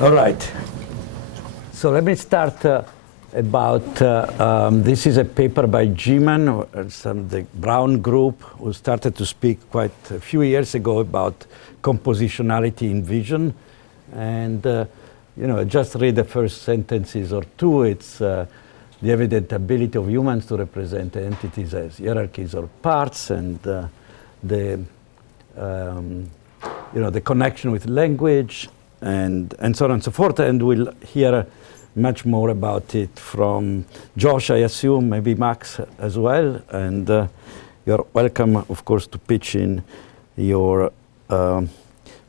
All right. So let me start about, this is a paper by G-Man, the Brown group, who started to speak quite a few years ago about compositionality in vision. And, just read the first sentences or two. It's the evident ability of humans to represent entities as hierarchies or parts, and the connection with language, and so on and so forth. And we'll hear much more about it from Josh, I assume, maybe Max as well. And you're welcome, of course, to pitch in your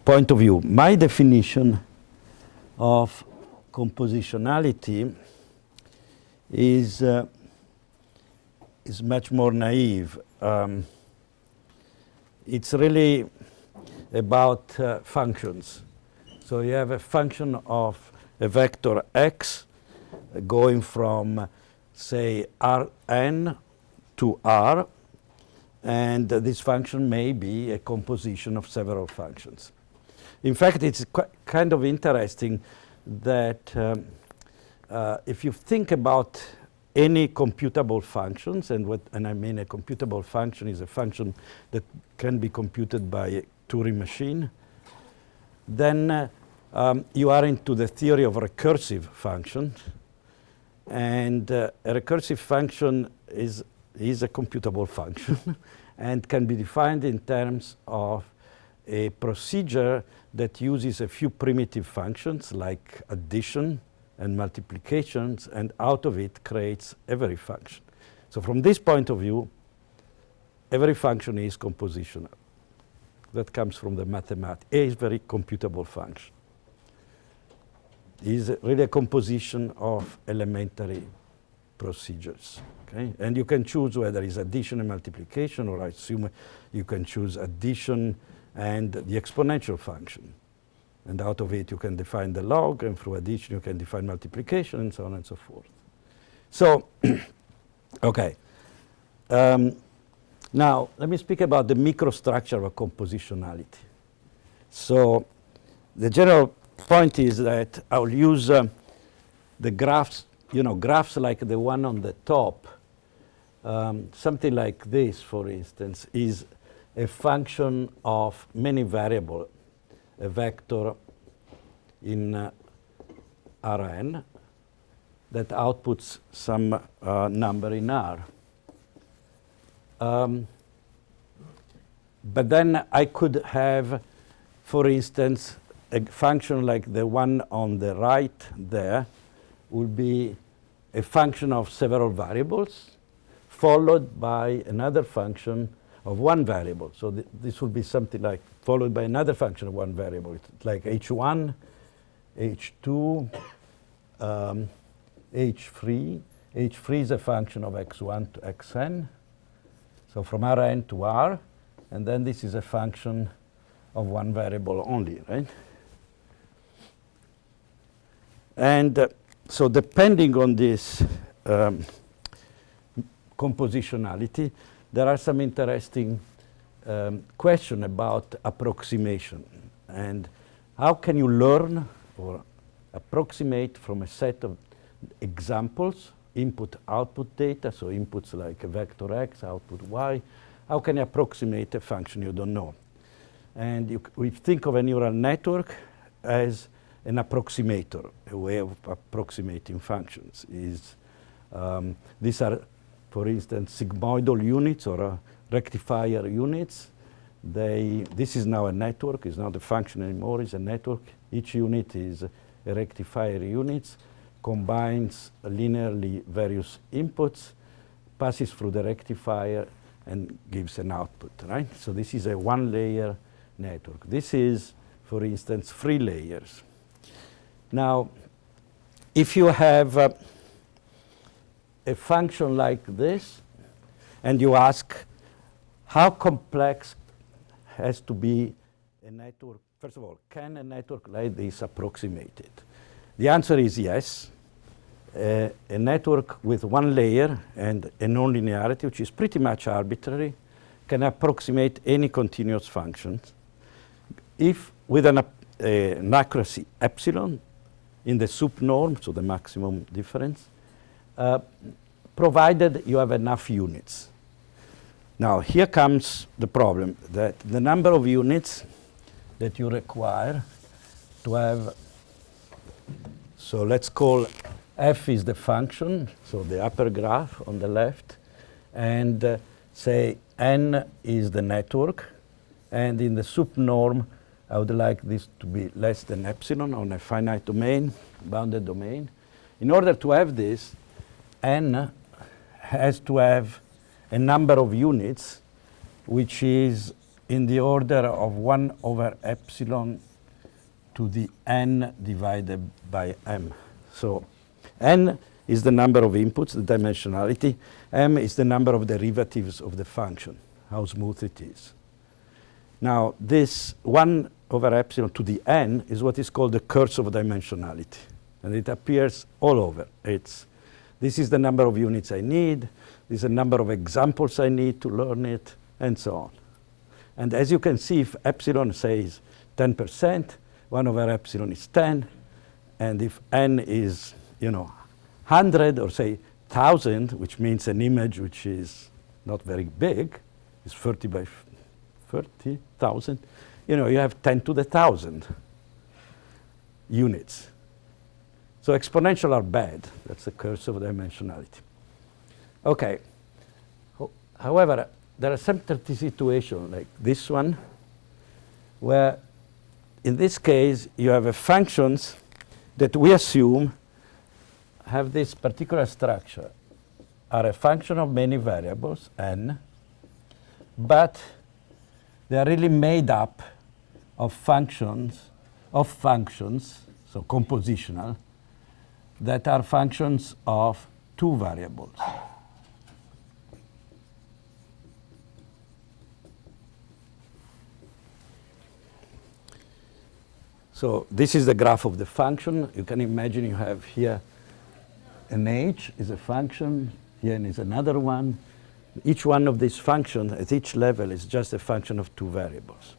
point of view. My definition of compositionality is much more naive. It's really about functions. So you have a function of a vector x going from, say, Rn to R, and this function may be a composition of several functions. In fact, it's kind of interesting that if you think about any computable functions, and I mean a computable function is a function that can be computed by a Turing machine, then you are into the theory of recursive functions. And a recursive function is a computable function and can be defined in terms of a procedure that uses a few primitive functions like addition and multiplications, and out of it creates every function. So from this point of view, every function is compositional. That comes from the mathematics. A is a very computable function. It is really a composition of elementary procedures. Okay? And you can choose whether it's addition and multiplication, or I assume you can choose addition and the exponential function. And out of it you can define the log, and through addition you can define multiplication, and so on and so forth. So, okay. Now, let me speak about the microstructure of compositionality. So, the general point is that I'll use the graphs, graphs like the one on the top. Something like this, for instance, is a function of many variables, a vector in Rn that outputs some number in R. But then I could have, for instance, a function like the one on the right there would be a function of several variables followed by another function of one variable. So this would be something like followed by another function of one variable. It's like h1, h2, h3. h3 is a function of x1 to xn. So from Rn to R, and then this is a function of one variable only, right? And so depending on this compositionality, there are some interesting questions about approximation. And how can you learn or approximate from a set of examples, input-output data, so inputs like a vector x, output y. How can you approximate a function you don't know? And we think of a neural network as an approximator, a way of approximating functions. These are, for instance, sigmoidal units or rectifier units. This is now a network. It's not a function anymore. It's a network. Each unit is a rectifier unit, combines linearly various inputs, passes through the rectifier, and gives an output, right? So this is a one-layer network. This is, for instance, 3 layers. Now, if you have a function like this, and you ask how complex has to be a network, first of all, can a network like this approximate it? The answer is yes. A network with one layer and a nonlinearity, which is pretty much arbitrary, can approximate any continuous function if with an accuracy epsilon, in the sup norm, so the maximum difference, provided you have enough units. Now, here comes the problem, that the number of units that you require to have, so let's call f is the function, so the upper graph on the left, and say n is the network, and in the sup norm, I would like this to be less than epsilon on a finite domain, bounded domain. In order to have this, n has to have a number of units which is in the order of 1 over epsilon to the n divided by m. So n is the number of inputs, the dimensionality. M is the number of derivatives of the function, how smooth it is. Now, this 1 over epsilon to the n is what is called the curse of dimensionality. And it appears all over. This is the number of units I need. This is the number of examples I need to learn it, and so on. And as you can see, if epsilon says 10%, 1 over epsilon is 10. And if n is, 100 or say 1,000, which means an image which is not very big, is 30 by 30,000, you have 10 to the 1,000 units. So exponential are bad. That's the curse of dimensionality. Okay. However, there are some tricky situations like this one, where in this case you have functions that we assume have this particular structure, are a function of many variables, n, but they are really made up of functions, so compositional, that are functions of 2 variables. So this is the graph of the function. You can imagine you have here an h is a function, here is another one. Each one of these functions at each level is just a function of 2 variables.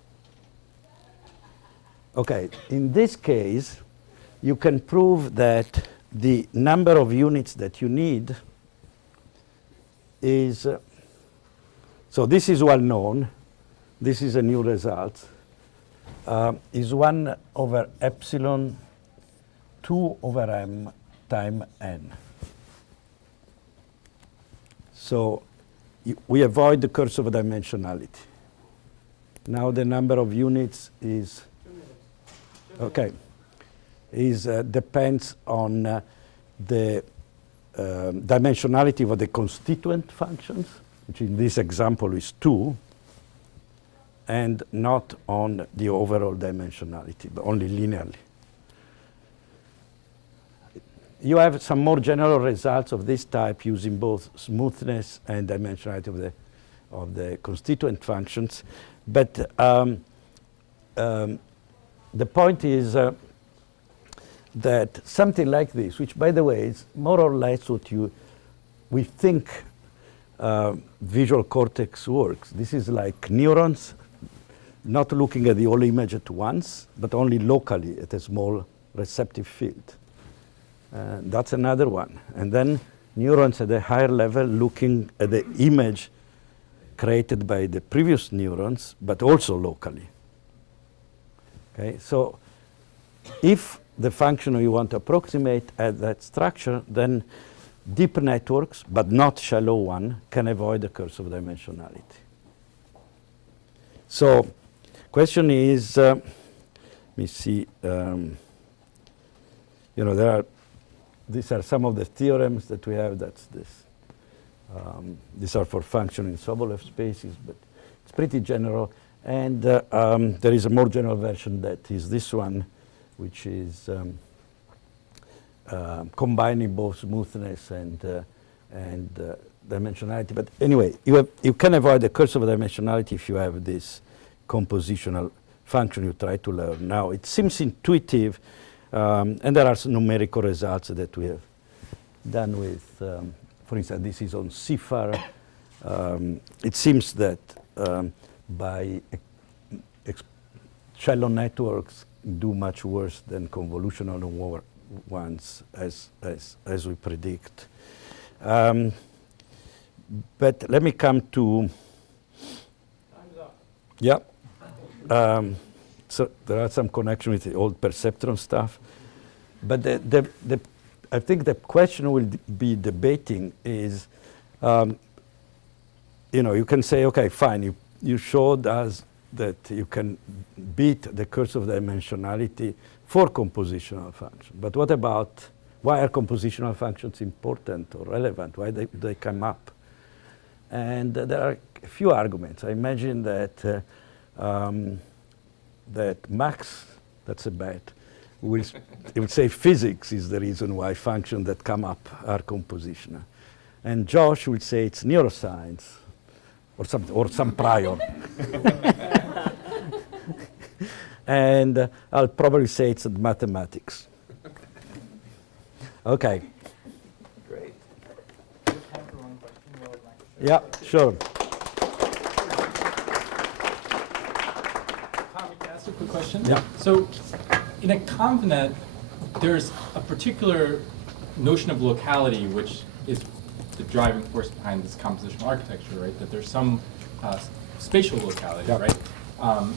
Okay, in this case, you can prove that the number of units that you need is, so this is well known, this is a new result, is 1 over epsilon 2 over m times n. So we avoid the curse of dimensionality. Now the number of units is, okay, depends on the dimensionality of the constituent functions, which in this example is 2, and not on the overall dimensionality, but only linearly. You have some more general results of this type using both smoothness and dimensionality of the constituent functions. But the point is that something like this, which by the way is more or less what we think visual cortex works. This is like neurons not looking at the whole image at once, but only locally at a small receptive field. That's another one. And then neurons at a higher level looking at the image created by the previous neurons, but also locally. Okay, so if the function you want to approximate at that structure, then deep networks, but not shallow one, can avoid the curse of dimensionality. So question is, let me see, these are some of the theorems that we have. That's this. These are for function in Sobolev spaces, but it's pretty general. And there is a more general version that is this one, which is combining both smoothness and dimensionality. But anyway, you can avoid the curse of dimensionality if you have this compositional function you try to learn. Now, it seems intuitive, and there are some numerical results that we have done with, for instance, this is on CIFAR. It seems that by shallow networks do much worse than convolutional ones as we predict. But let me come to... Time's up. Yeah. So there are some connection with the old perceptron stuff. But I think the question we'll be debating is, you can say, okay, fine, you showed us that you can beat the curse of dimensionality for compositional functions. But what about, why are compositional functions important or relevant? Why they come up? And there are a few arguments. I imagine that that Max, that's a bet, he would say physics is the reason why functions that come up are compositional. And Josh would say it's neuroscience or some prior. And I'll probably say it's mathematics. Okay. Great. We have time for one question. Yeah, sure. Tom, can I ask a quick question? Yeah. So in a ConvNet, there's a particular notion of locality which is the driving force behind this compositional architecture, right? That there's some spatial locality, Yep. right?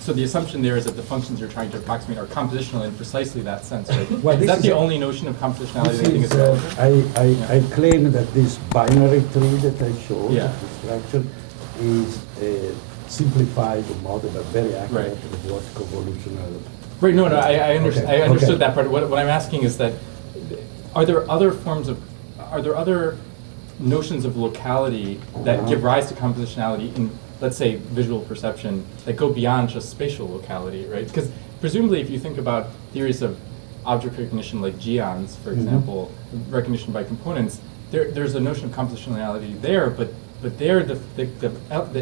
So the assumption there is that the functions you're trying to approximate are compositional in precisely that sense, right? Well, is that the a- only notion of compositionality that you think This is relevant? I claim that this binary tree that I showed, Yeah. the structure, is a simplified model, but very accurate Right. of what convolutional. Right, no, I understand. Okay, I understood okay. that part. What I'm asking is that, are there other notions of locality that give rise to compositionality in, let's say, visual perception that go beyond just spatial locality, right? Because presumably, if you think about theories of object recognition like geons, for example, recognition by components, there's a notion of compositionality there, but there the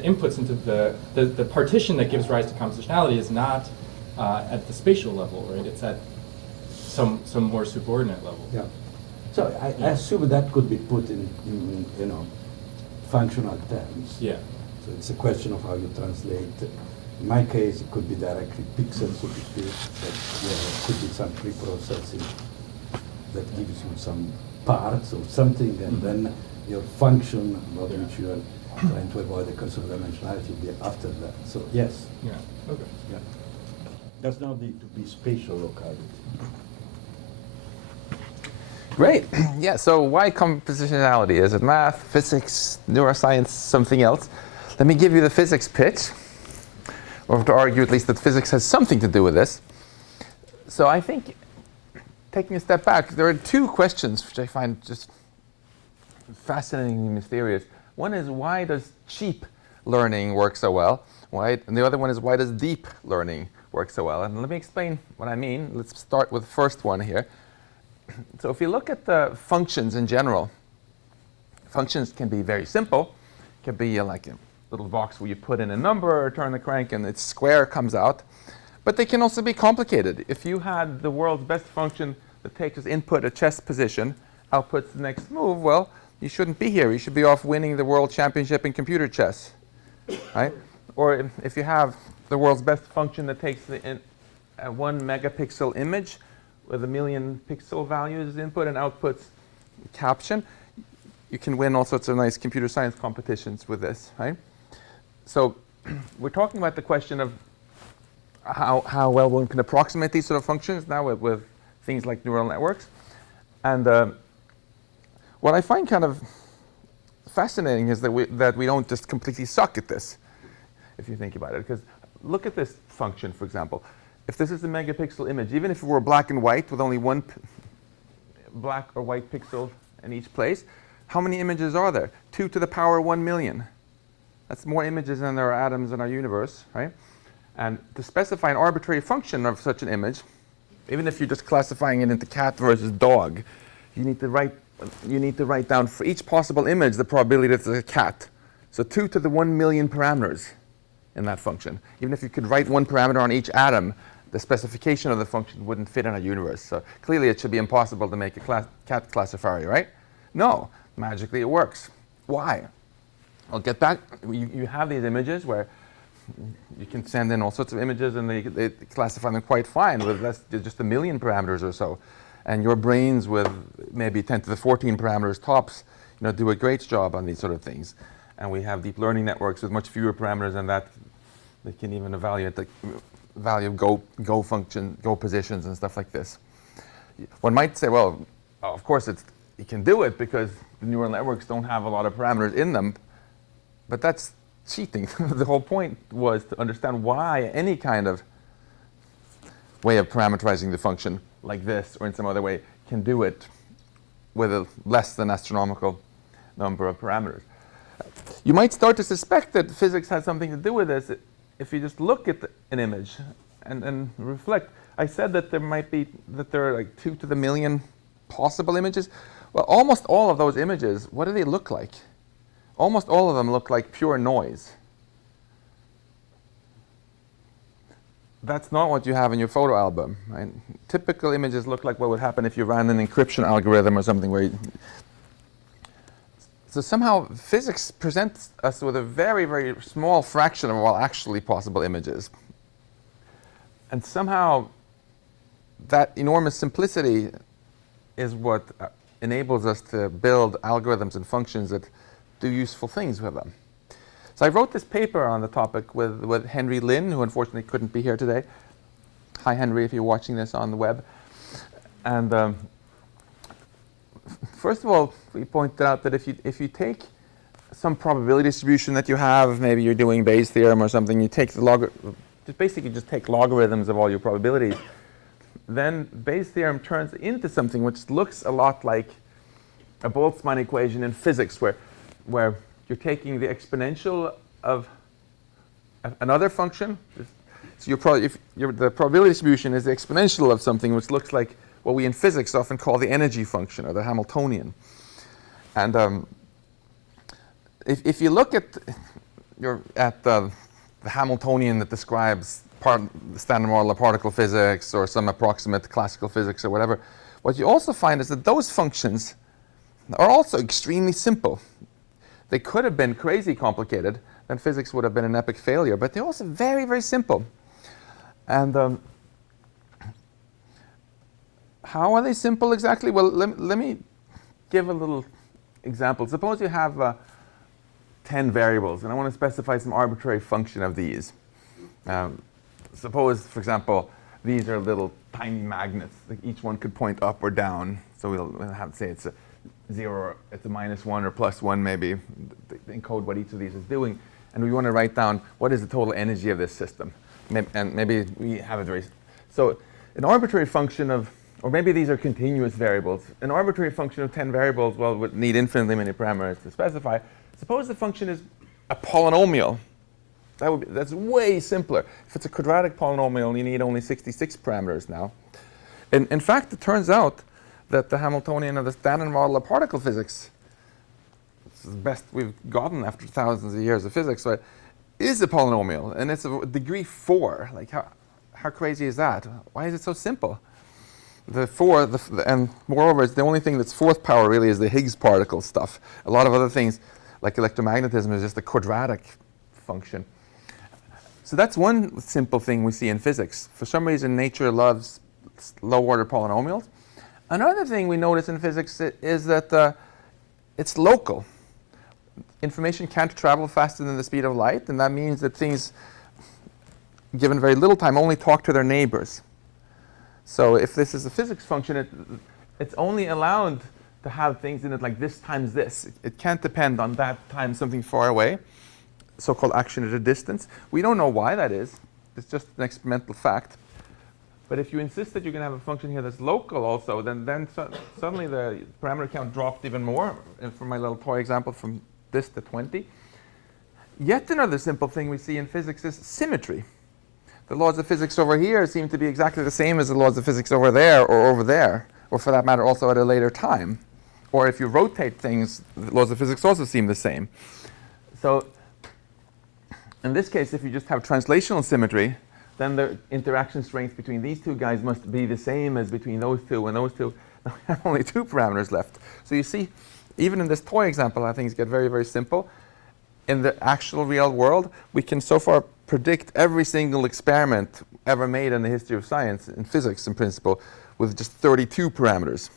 inputs into the partition that gives rise to compositionality is not at the spatial level, right? It's at some more subordinate level. Yeah. So I assume that could be put in functional terms. Yeah. So it's a question of how you translate. In my case, it could be directly pixels, so to speak, but it could be some pre-processing that gives you some parts or something, and then your function about which you are trying to avoid the curse of dimensionality will be after that. So yes. Yeah. Okay. Yeah. Does not need to be spatial locality. Great. Yeah, so why compositionality? Is it math, physics, neuroscience, something else? Let me give you the physics pitch, or to argue at least that physics has something to do with this. So I think, taking a step back, there are two questions which I find just fascinatingly mysterious. One is, why does cheap learning work so well? And the other one is, why does deep learning work so well? And let me explain what I mean. Let's start with the first one here. So if you look at the functions in general, functions can be very simple. It can be like a little box where you put in a number or turn the crank and its square comes out. But they can also be complicated. If you had the world's best function that takes as input a chess position, outputs the next move, well, you shouldn't be here. You should be off winning the world championship in computer chess, right? Or if you have the world's best function that takes a 1 megapixel image with 1 million pixel values as input and outputs caption, you can win all sorts of nice computer science competitions with this, right? So we're talking about the question of how well one can approximate these sort of functions now with things like neural networks. And what I find kind of fascinating is that we don't just completely suck at this, if you think about it. Because look at this function, for example. If this is a megapixel image, even if it were black and white with only one black or white pixel in each place, how many images are there? 2 to the power 1 million. That's more images than there are atoms in our universe, right? And to specify an arbitrary function of such an image, even if you're just classifying it into cat versus dog, you need to write down for each possible image the probability that it's a cat. So 2 to the 1 million parameters in that function. Even if you could write one parameter on each atom, the specification of the function wouldn't fit in our universe. So clearly it should be impossible to make a cat classifier, right? No, magically it works. Why? I'll get back. You have these images where you can send in all sorts of images and they classify them quite fine with just 1 million parameters or so. And your brains with maybe 10 to the 14 parameters tops, do a great job on these sort of things. And we have deep learning networks with much fewer parameters than that. They can even evaluate the value of go function, go positions, and stuff like this. One might say, well, of course you can do it because the neural networks don't have a lot of parameters in them, but that's cheating. The whole point was to understand why any kind of way of parameterizing the function like this or in some other way can do it with a less than astronomical number of parameters. You might start to suspect that physics has something to do with this if you just look at an image and reflect. I said that there are like 2 to the million possible images. Well, almost all of those images, what do they look like? Almost all of them look like pure noise. That's not what you have in your photo album, right? Typical images look like what would happen if you ran an encryption algorithm or something where so somehow physics presents us with a very, very small fraction of all actually possible images. And somehow that enormous simplicity is what enables us to build algorithms and functions that do useful things with them. So I wrote this paper on the topic with Henry Lin, who unfortunately couldn't be here today. Hi, Henry, if you're watching this on the web. And first of all, we pointed out that if you take some probability distribution that you have, maybe you're doing Bayes' theorem or something, you take the basically just take logarithms of all your probabilities, then Bayes' theorem turns into something which looks a lot like a Boltzmann equation in physics, where you're taking the exponential of another function. So the probability distribution is the exponential of something which looks like what we in physics often call the energy function or the Hamiltonian. And if you look at the Hamiltonian that describes the standard model of particle physics or some approximate classical physics or whatever, what you also find is that those functions are also extremely simple. They could have been crazy complicated, then physics would have been an epic failure, but they're also very, very simple. And how are they simple exactly? Well, let me give a little example. Suppose you have 10 variables, and I want to specify some arbitrary function of these. Suppose, for example, these are little tiny magnets. Like each one could point up or down. So we'll have to say it's a 0, or it's a -1 or +1 maybe. They encode what each of these is doing. And we want to write down what is the total energy of this system. And maybe we have it very... So an arbitrary function of... Or maybe these are continuous variables. An arbitrary function of 10 variables, well, would need infinitely many parameters to specify. Suppose the function is a polynomial. That's way simpler. If it's a quadratic polynomial, you need only 66 parameters now. And in fact, it turns out that the Hamiltonian of the standard model of particle physics, it's the best we've gotten after thousands of years of physics, right, is a polynomial. And it's a degree 4. Like, how crazy is that? Why is it so simple? The 4, and moreover, it's the only thing that's 4th power really is the Higgs particle stuff. A lot of other things, like electromagnetism, is just a quadratic function. So that's one simple thing we see in physics. For some reason, nature loves low-order polynomials. Another thing we notice in physics is that it's local. Information can't travel faster than the speed of light, and that means that things, given very little time, only talk to their neighbors. So if this is a physics function, it's only allowed to have things in it like this times this. It can't depend on that times something far away, so-called action at a distance. We don't know why that is. It's just an experimental fact. But if you insist that you're going to have a function here that's local also, then suddenly the parameter count dropped even more. And for my little toy example, from this to 20. Yet another simple thing we see in physics is symmetry. The laws of physics over here seem to be exactly the same as the laws of physics over there, or for that matter also at a later time. Or if you rotate things, the laws of physics also seem the same. So in this case, if you just have translational symmetry, then the interaction strength between these two guys must be the same as between those two and those two. Now we have only 2 parameters left. So you see, even in this toy example, how things get very, very simple. In the actual real world, we can so far predict every single experiment ever made in the history of science, in physics in principle, with just 32 parameters.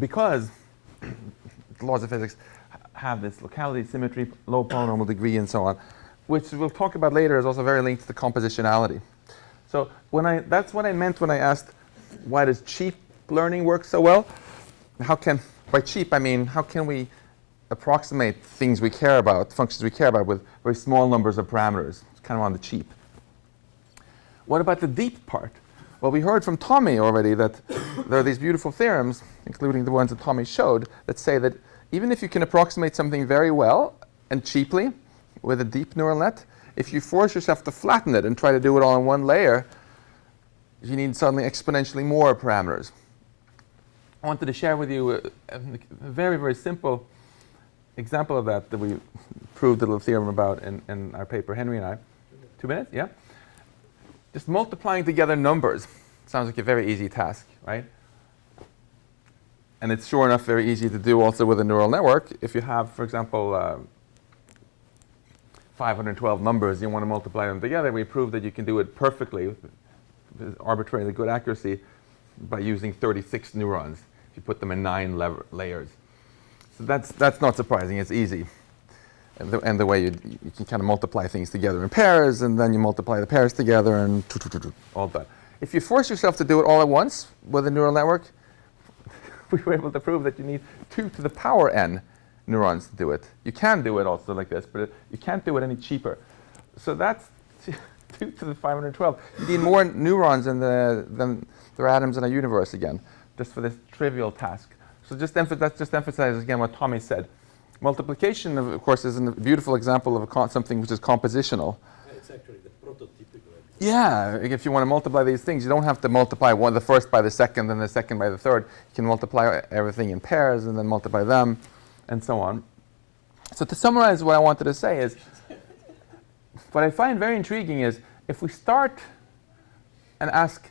Because the laws of physics have this locality, symmetry, low polynomial degree, and so on, which we'll talk about later is also very linked to compositionality. So that's what I meant when I asked, why does cheap learning work so well? By cheap, I mean, how can we approximate things we care about, functions we care about, with very small numbers of parameters? It's kind of on the cheap. What about the deep part? Well, we heard from Tommy already that there are these beautiful theorems, including the ones that Tommy showed, that say that even if you can approximate something very well and cheaply with a deep neural net, if you force yourself to flatten it and try to do it all in one layer, you need suddenly exponentially more parameters. I wanted to share with you a very, very simple example of that we proved a little theorem about in our paper, Henry and I. 2 minutes? Yeah? Just multiplying together numbers sounds like a very easy task, right? And it's sure enough very easy to do also with a neural network. If you have, for example, 512 numbers, you want to multiply them together, we proved that you can do it perfectly with arbitrarily good accuracy by using 36 neurons if you put them in 9 layers. So that's not surprising. It's easy. And the way you can kind of multiply things together in pairs, and then you multiply the pairs together, and all that. If you force yourself to do it all at once with a neural network, we were able to prove that you need 2 to the power n neurons to do it. You can do it also like this, but you can't do it any cheaper. So that's 2 to the 512. You need more neurons than there are atoms in a universe again, just for this trivial task. So that just emphasizes again what Tommy said. Multiplication, of course, is a beautiful example of something which is compositional. It's actually the prototypical example. Yeah, if you want to multiply these things, you don't have to multiply the first by the second, then the second by the third. You can multiply everything in pairs and then multiply them, and so on. So to summarize what I wanted to say is, what I find very intriguing is, if we start and ask,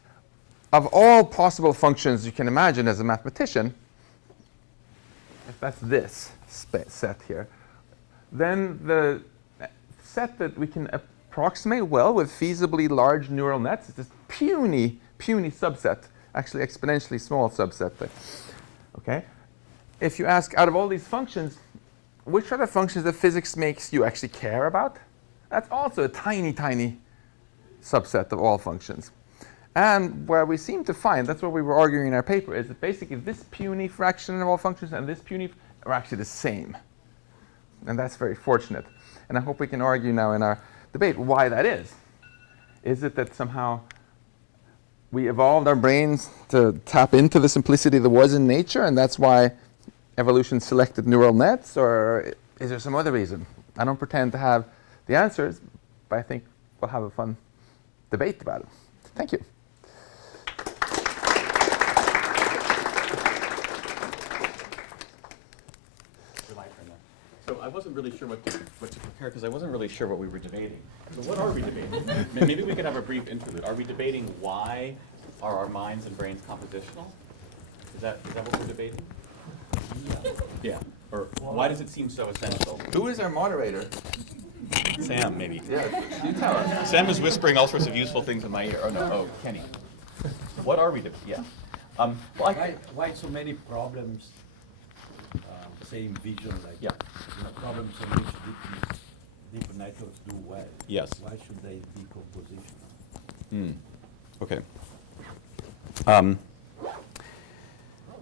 of all possible functions you can imagine as a mathematician, if that's this set here, then the set that we can approximate well with feasibly large neural nets is this puny subset, actually exponentially small subset. Okay? If you ask, out of all these functions, which are the functions that physics makes you actually care about? That's also a tiny, tiny subset of all functions. And where we seem to find, that's what we were arguing in our paper, is that basically this puny fraction of all functions and this puny are actually the same. And that's very fortunate. And I hope we can argue now in our debate why that is. Is it that somehow we evolved our brains to tap into the simplicity that was in nature, and that's why evolution selected neural nets? Or is there some other reason? I don't pretend to have the answers, but I think we'll have a fun debate about it. Thank you. So I wasn't really sure what to prepare because I wasn't really sure what we were debating. So what are we debating? Maybe we could have a brief interlude. Are we debating why are our minds and brains compositional? Is that what we're debating? Yeah. Or why does it seem so essential? Who is our moderator? Sam, maybe. Yeah, you tell us. Sam is whispering all sorts of useful things in my ear. Oh no. Oh, Kenny. What are we debating? Yeah. Well, Why so many problems, say in vision, like problems in which deep networks do well? Yes. Why should they be compositional? Okay.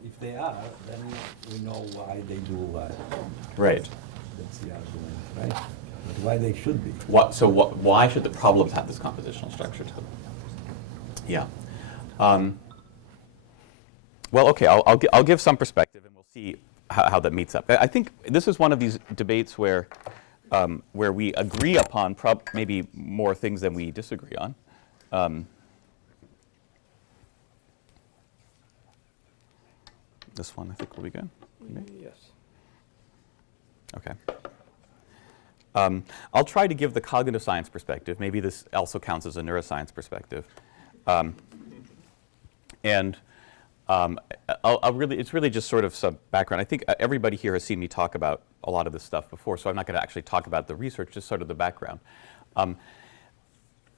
If they are, then we know why they do well. Right. That's the argument, right? But why they should be. Why should the problems have this compositional structure to them? Yeah. Well, okay. I'll give some perspective, and we'll see how that meets up. I think this is one of these debates where we agree upon maybe more things than we disagree on. This one I think will be good. Maybe? Yes. Okay. I'll try to give the cognitive science perspective. Maybe this also counts as a neuroscience perspective. It's really just sort of some background. I think everybody here has seen me talk about a lot of this stuff before, so I'm not going to actually talk about the research, just sort of the background.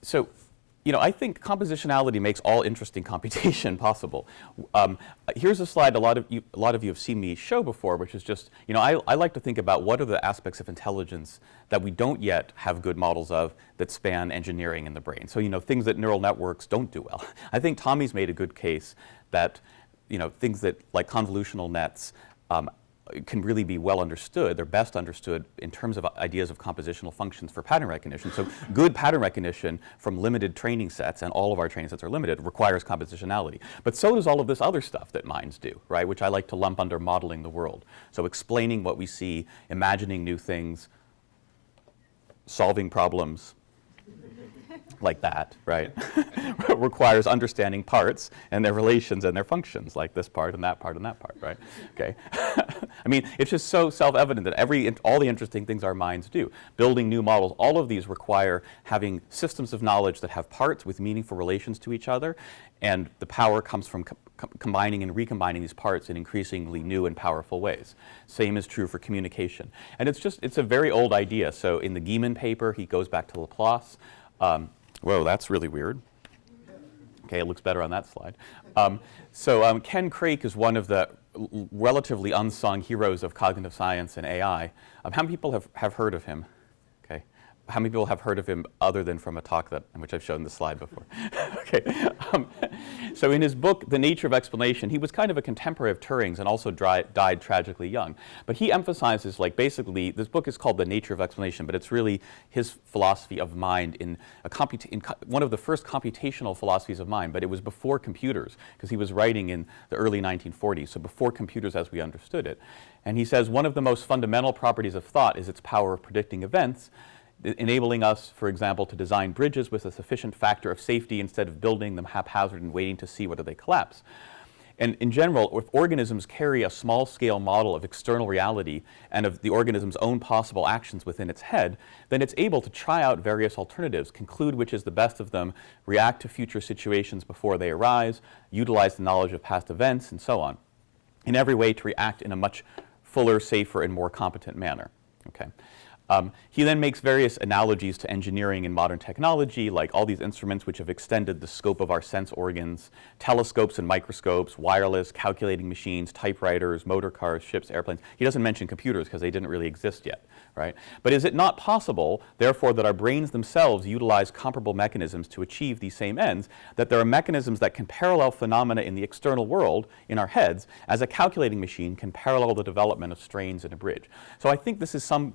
So I think compositionality makes all interesting computation possible. Here's a slide a lot of you have seen me show before, which is just, I like to think about what are the aspects of intelligence that we don't yet have good models of that span engineering in the brain. So, things that neural networks don't do well. I think Tommy's made a good case that, things that like convolutional nets can really be well understood. They're best understood in terms of ideas of compositional functions for pattern recognition. So good pattern recognition from limited training sets, and all of our training sets are limited, requires compositionality. But so does all of this other stuff that minds do, right? Which I like to lump under modeling the world. So explaining what we see, imagining new things, solving problems, like that, right? Requires understanding parts and their relations and their functions, like this part and that part and that part, right? Okay. I mean, it's just so self-evident that all the interesting things our minds do, building new models, all of these require having systems of knowledge that have parts with meaningful relations to each other, and the power comes from combining and recombining these parts in increasingly new and powerful ways. Same is true for communication. And it's a very old idea. So in the Gieman paper, he goes back to Laplace. Whoa, that's really weird. Okay, it looks better on that slide. Ken Craik is one of the relatively unsung heroes of cognitive science and AI. How many people have heard of him? Okay. How many people have heard of him other than from a talk in which I've shown the slide before? Okay. So in his book, The Nature of Explanation, he was kind of a contemporary of Turing's and also died tragically young. But he emphasizes, basically, this book is called The Nature of Explanation, but it's really his philosophy of mind in one of the first computational philosophies of mind, but it was before computers, because he was writing in the early 1940s, so before computers as we understood it. And he says, one of the most fundamental properties of thought is its power of predicting events, enabling us, for example, to design bridges with a sufficient factor of safety instead of building them haphazard and waiting to see whether they collapse. And in general, if organisms carry a small-scale model of external reality and of the organism's own possible actions within its head, then it's able to try out various alternatives, conclude which is the best of them, react to future situations before they arise, utilize the knowledge of past events, and so on, in every way to react in a much fuller, safer, and more competent manner. Okay. He then makes various analogies to engineering and modern technology, like all these instruments which have extended the scope of our sense organs, telescopes and microscopes, wireless, calculating machines, typewriters, motor cars, ships, airplanes. He doesn't mention computers because they didn't really exist yet, right? But is it not possible, therefore, that our brains themselves utilize comparable mechanisms to achieve these same ends, that there are mechanisms that can parallel phenomena in the external world, in our heads, as a calculating machine can parallel the development of strains in a bridge? So I think this is some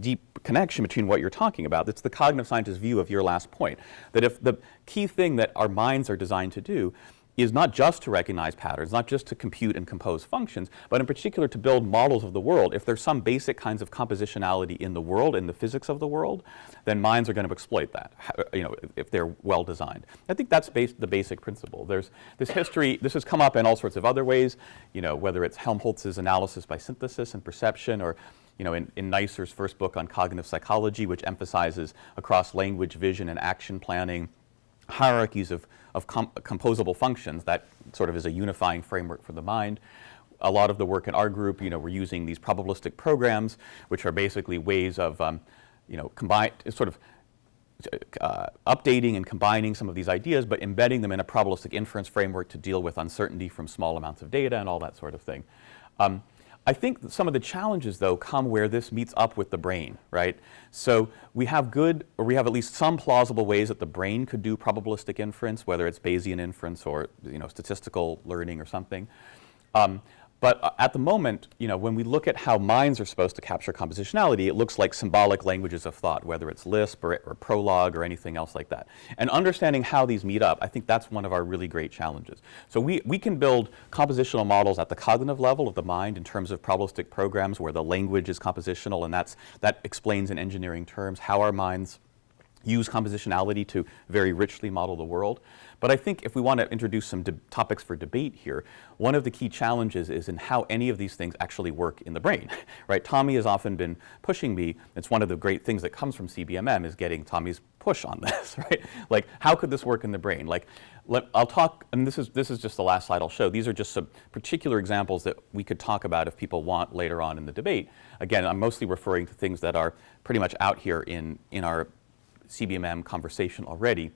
deep connection between what you're talking about. It's the cognitive scientist's view of your last point, that if the key thing that our minds are designed to do is not just to recognize patterns, not just to compute and compose functions, but in particular to build models of the world, if there's some basic kinds of compositionality in the world, in the physics of the world, then minds are going to exploit that, if they're well designed. I think that's the basic principle. There's this history, this has come up in all sorts of other ways, whether it's Helmholtz's analysis by synthesis and perception, or in Neisser's first book on cognitive psychology, which emphasizes across language, vision, and action planning, hierarchies of composable functions. That sort of is a unifying framework for the mind. A lot of the work in our group, we're using these probabilistic programs, which are basically ways of, updating and combining some of these ideas, but embedding them in a probabilistic inference framework to deal with uncertainty from small amounts of data and all that sort of thing. I think that some of the challenges, though, come where this meets up with the brain, right? So we have at least some plausible ways that the brain could do probabilistic inference, whether it's Bayesian inference or statistical learning or something. But at the moment, when we look at how minds are supposed to capture compositionality, it looks like symbolic languages of thought, whether it's Lisp or Prolog or anything else like that. And understanding how these meet up, I think that's one of our really great challenges. So we can build compositional models at the cognitive level of the mind in terms of probabilistic programs where the language is compositional, and that explains in engineering terms how our minds use compositionality to very richly model the world. But I think if we want to introduce some topics for debate here, one of the key challenges is in how any of these things actually work in the brain, right? Tommy has often been pushing me. It's one of the great things that comes from CBMM is getting Tommy's push on this, right? Like, how could this work in the brain? Like, I'll talk, and this is just the last slide I'll show. These are just some particular examples that we could talk about if people want later on in the debate. Again, I'm mostly referring to things that are pretty much out here in our CBMM conversation already.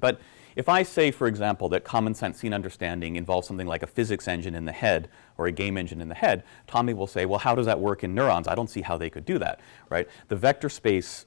But if I say, for example, that common sense scene understanding involves something like a physics engine in the head or a game engine in the head, Tommy will say, well, how does that work in neurons? I don't see how they could do that, right? The vector space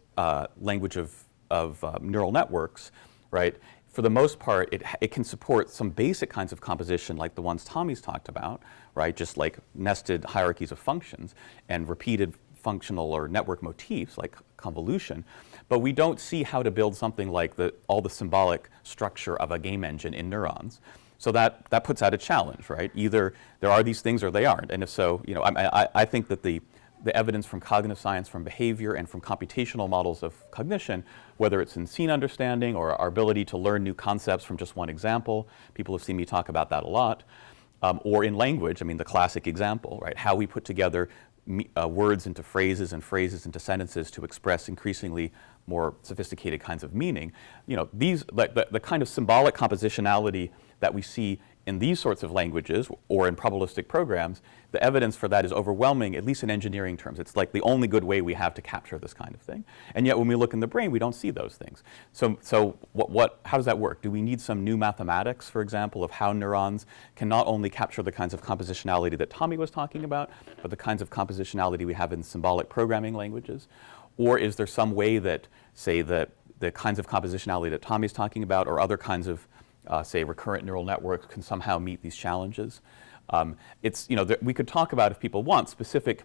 language of neural networks, right, for the most part, it can support some basic kinds of composition like the ones Tommy's talked about, right, just like nested hierarchies of functions and repeated functional or network motifs like convolution. But we don't see how to build something like all the symbolic structure of a game engine in neurons. So that puts out a challenge, right? Either there are these things or they aren't. And if so, you know, I think that the evidence from cognitive science, from behavior, and from computational models of cognition, whether it's in scene understanding or our ability to learn new concepts from just one example, people have seen me talk about that a lot, or in language, I mean, the classic example, right? How we put together words into phrases and phrases into sentences to express increasingly more sophisticated kinds of meaning. You know, these, the kind of symbolic compositionality that we see in these sorts of languages or in probabilistic programs, the evidence for that is overwhelming, at least in engineering terms. It's like the only good way we have to capture this kind of thing. And yet when we look in the brain, we don't see those things. So how does that work? Do we need some new mathematics, for example, of how neurons can not only capture the kinds of compositionality that Tommy was talking about, but the kinds of compositionality we have in symbolic programming languages? Or is there some way that, say, the kinds of compositionality that Tommy's talking about or other kinds of say, recurrent neural networks can somehow meet these challenges? It's, you know, we could talk about, if people want, specific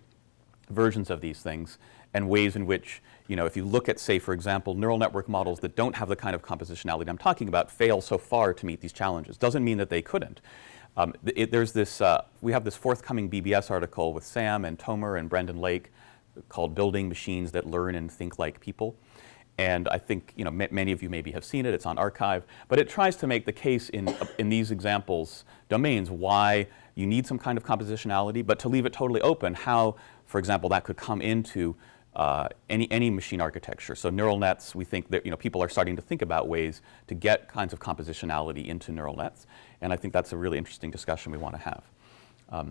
versions of these things and ways in which, you know, if you look at, say, for example, neural network models that don't have the kind of compositionality I'm talking about fail so far to meet these challenges. Doesn't mean that they couldn't. There's this, we have this forthcoming BBS article with Sam and Tomer and Brendan Lake called Building Machines That Learn and Think Like People. And I think, you know, many of you maybe have seen it. It's on arXiv. But it tries to make the case in these examples domains why you need some kind of compositionality, but to leave it totally open how, for example, that could come into any machine architecture. So neural nets, we think that, you know, people are starting to think about ways to get kinds of compositionality into neural nets. And I think that's a really interesting discussion we want to have.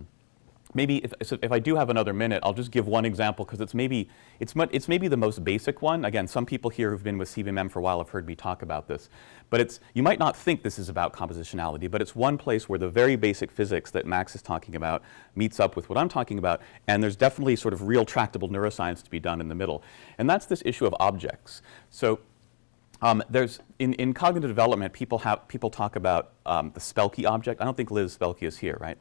Maybe if I do have another minute, I'll just give one example because it's maybe the most basic one. Again, some people here who've been with CBMM for a while have heard me talk about this. But you might not think this is about compositionality, but it's one place where the very basic physics that Max is talking about meets up with what I'm talking about, and there's definitely sort of real tractable neuroscience to be done in the middle. And that's this issue of objects. So there's in cognitive development, people talk about the Spelke object. I don't think Liz Spelke is here, right?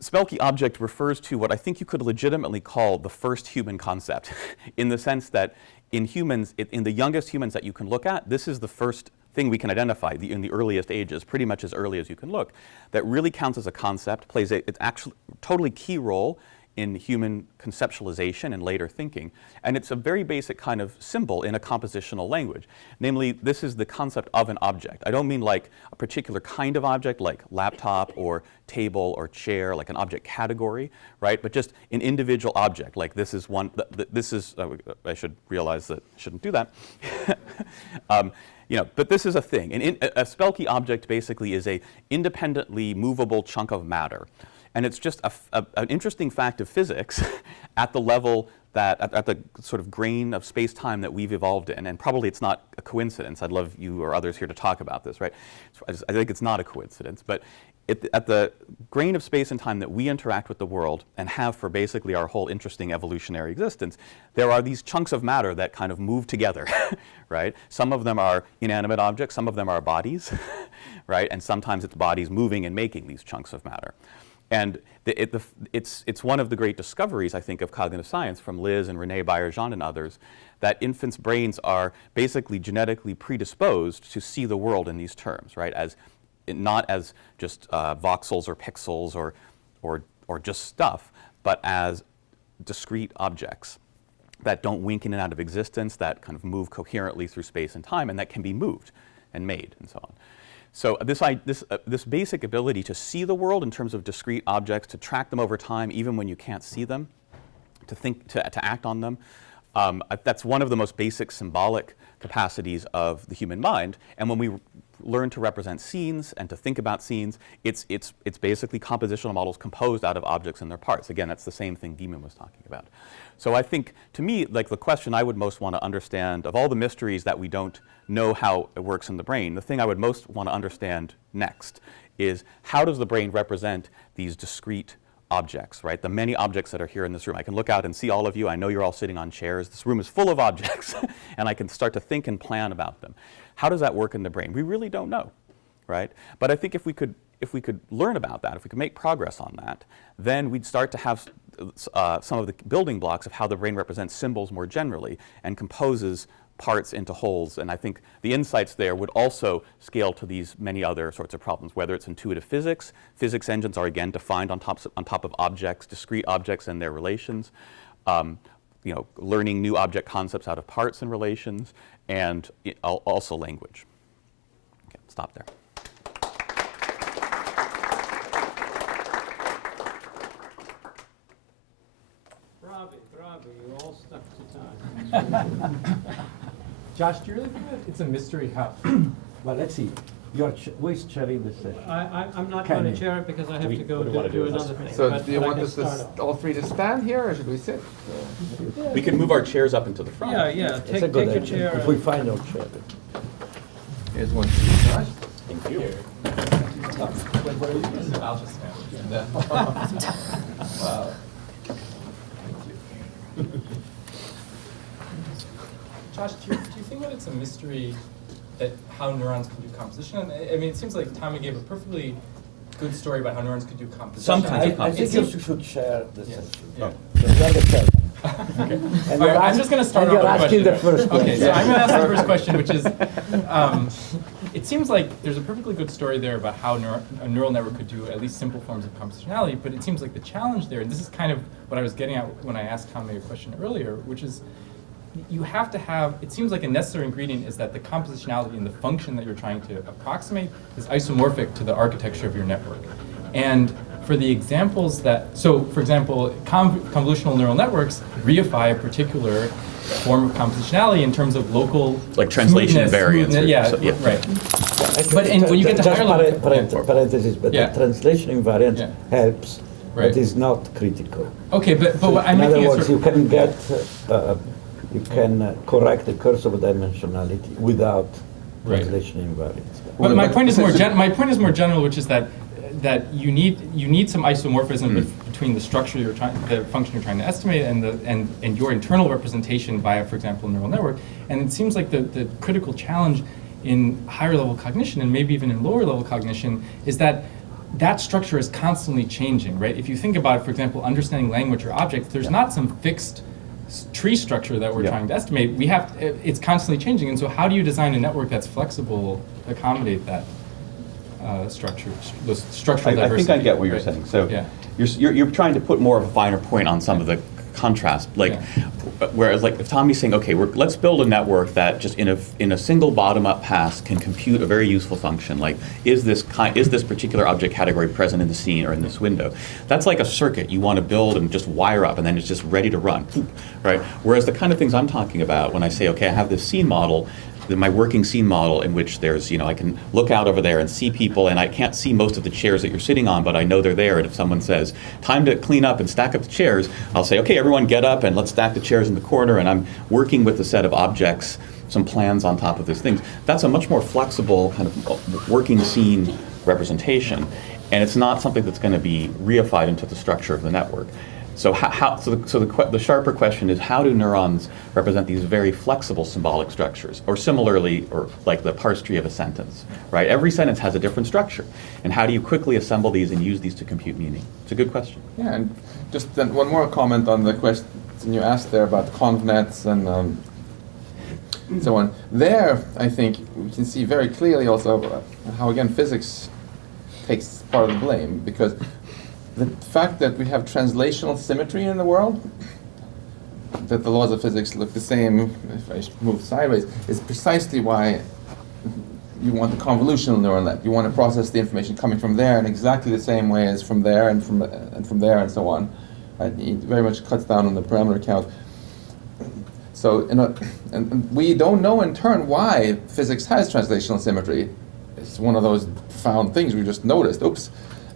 Spelke object refers to what I think you could legitimately call the first human concept, in the sense that in humans, in the youngest humans that you can look at, this is the first thing we can identify in the earliest ages, pretty much as early as you can look, that really counts as a concept, plays it's actually totally key role in human conceptualization and later thinking. And it's a very basic kind of symbol in a compositional language. Namely, this is the concept of an object. I don't mean like a particular kind of object like laptop or table or chair, like an object category, right? But just an individual object, like this is one, this is, I should realize that I shouldn't do that. You know, but this is a thing. A Spelke object basically is a independently movable chunk of matter. And it's just an interesting fact of physics at the level that, at the sort of grain of space-time that we've evolved in. And probably it's not a coincidence. I'd love you or others here to talk about this, right? I think it's not a coincidence. But at the grain of space and time that we interact with the world and have for basically our whole interesting evolutionary existence, there are these chunks of matter that kind of move together, right? Some of them are inanimate objects. Some of them are bodies, right? And sometimes it's bodies moving and making these chunks of matter. And it's one of the great discoveries, I think, of cognitive science from Liz and Renee Bayer-Jean and others, that infants' brains are basically genetically predisposed to see the world in these terms, right? Not as just voxels or pixels or just stuff, but as discrete objects that don't wink in and out of existence, that kind of move coherently through space and time, and that can be moved and made and so on. So this basic ability to see the world in terms of discrete objects, to track them over time even when you can't see them, to think, to act on them, that's one of the most basic symbolic capacities of the human mind. And when we learn to represent scenes and to think about scenes. It's basically compositional models composed out of objects and their parts. Again, that's the same thing Beeman was talking about. So I think, to me, like the question I would most want to understand, of all the mysteries that we don't know how it works in the brain, the thing I would most want to understand next is how does the brain represent these discrete objects, right? The many objects that are here in this room. I can look out and see all of you. I know you're all sitting on chairs. This room is full of objects, and I can start to think and plan about them. How does that work in the brain? We really don't know, right? But I think if we could learn about that, if we could make progress on that, then we'd start to have some of the building blocks of how the brain represents symbols more generally and composes parts into wholes. And I think the insights there would also scale to these many other sorts of problems, whether it's intuitive physics. Physics engines are, again, defined on top of objects, discrete objects and their relations. Learning new object concepts out of parts and relations, and also language. Okay, stop there. Bravi, you're all stuck to time. Josh, do you really think that it's a mystery how? Well, let's see. Who is chairing this session? I'm not Can going you? to chair it because I have to go what do you wanna do do? another thing. So but- do you but I want can us start off. all three to stand here, or should we sit? We can move our chairs up into the front. Yeah, That's a take good your idea. chair. If we find our chair. Here's one for you, Josh. Thank you. I'll just stand. Wow. Josh, do you think that it's a mystery that how neurons can do composition? I mean, it seems like Tommy gave a perfectly good story about how neurons can do composition. Sometimes. I think It you seems- should share the Yeah. session. Yeah. So you are the chairman. Okay. And All you're right, I'm just going to start and off you're with a asking question. the first Okay, so question. I'm going to ask the first question, which is, it seems like there's a perfectly good story there about how a neural network could do at least simple forms of compositionality, but it seems like the challenge there, and this is kind of what I was getting at when I asked Tommy a question earlier, which is you have to have, it seems like a necessary ingredient is that the compositionality in the function that you're trying to approximate is isomorphic to the architecture of your network. And for the examples that, so for example, convolutional neural networks reify a particular form of compositionality in terms of local Like translation smoothness, invariance or yeah, so- yeah. right. But when you get to Just higher level, parenthesis, but Yeah. the translation invariance Yeah. helps, Right. but is not critical. okay, but what I'm In other making words, is you can get, you can correct the curse of dimensionality without Right. translation invariance. But my point is more essentially- my point is more general, which is that you need some isomorphism between the structure the function you're trying to estimate and your internal representation via, for example, a neural network. And it seems like the critical challenge in higher level cognition and maybe even in lower level cognition is that structure is constantly changing, right? If you think about, for example, understanding language or objects, there's not some fixed tree structure that we're Yeah. trying to estimate. It's constantly changing, and so how do you design a network that's flexible to accommodate that structure, the structural I diversity? think I get what you're right? saying. So Yeah. you're trying to put more of a finer point on some of the contrast. Like, whereas like if Tommy's saying, okay, let's build a network that just in a single bottom-up pass can compute a very useful function. Like, is this particular object category present in the scene or in this window? That's like a circuit you want to build and just wire up, and then it's just ready to run, right? Whereas the kind of things I'm talking about when I say, okay, I have this scene model, my working scene model in which there's, I can look out over there and see people, and I can't see most of the chairs that you're sitting on, but I know they're there. And if someone says, time to clean up and stack up the chairs, I'll say, okay, everyone get up and let's stack the chairs in the corner. And I'm working with a set of objects, some plans on top of these things. That's a much more flexible kind of working scene representation. And it's not something that's going to be reified into the structure of the network. So the sharper question is, how do neurons represent these very flexible symbolic structures, or similarly, or like the parse tree of a sentence, right? Every sentence has a different structure, and how do you quickly assemble these and use these to compute meaning? It's a good question. Yeah, and just then one more comment on the question you asked there about convnets and so on. There, I think we can see very clearly also how, again, physics takes part of the blame, because the fact that we have translational symmetry in the world, that the laws of physics look the same if I move sideways, is precisely why you want the convolutional neural net. You want to process the information coming from there in exactly the same way as from there and from there and so on. Right? It very much cuts down on the parameter count. So, and we don't know in turn why physics has translational symmetry. it's one of those profound things we just noticed. Oops.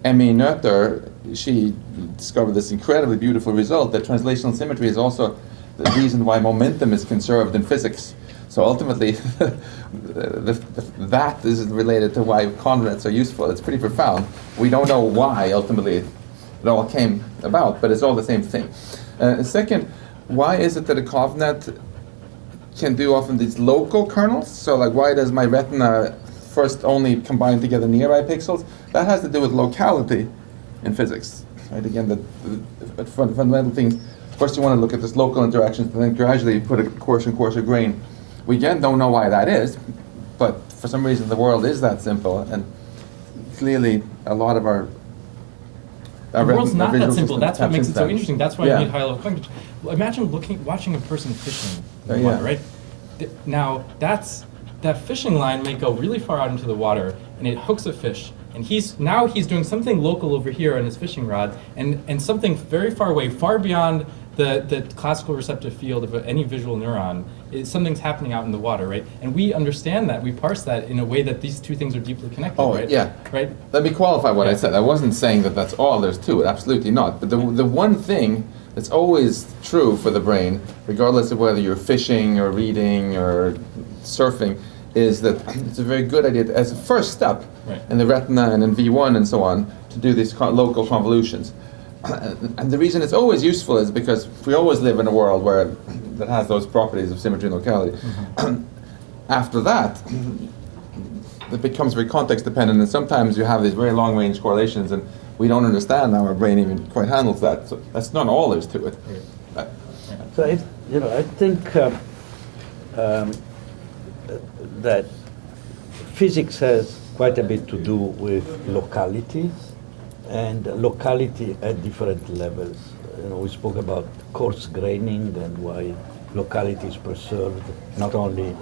Emmy Noether, she discovered this incredibly beautiful result that translational symmetry is also the reason why momentum is conserved in physics. So ultimately, that is related to why convents are useful. It's pretty profound. We don't know why ultimately it all came about, but it's all the same thing. Second, why is it that a convnet can do often these local kernels? So like, why does my retina first only combine together nearby pixels? That has to do with locality in physics. Right? Again, the fundamental thing, first you want to look at this local interactions, and then gradually you put a coarser and coarser grain. We again don't know why that is, but for some reason the world is that simple, and clearly a lot of our the world's not that simple. systems That's what tap makes it into so that. interesting. That's why Yeah. you need high level cognition. Well, imagine watching a person fishing in the Yeah. water, right? Now that fishing line may go really far out into the water, and it hooks a fish. And he's doing something local over here on his fishing rod, and something very far away, far beyond the classical receptive field of any visual neuron. Something's happening out in the water, right? And we understand that, we parse that in a way that these two things are deeply connected, Oh, right? yeah. Right? Let me qualify what I Yeah. said. I wasn't saying that that's all there's to it. Absolutely not. But the one thing that's always true for the brain, regardless of whether you're fishing or reading or surfing, is that it's a very good idea as a first step Right. in the retina and in V1 and so on to do these local convolutions. And the reason it's always useful is because we always live in a world where that has those properties of symmetry and locality. After that, it becomes very context dependent, and sometimes you have these very long range correlations, and we don't understand how our brain even quite handles that. So that's not all there's to it. So I think that physics has quite a bit to do with locality, and locality at different levels. We spoke about coarse graining and why locality is preserved not only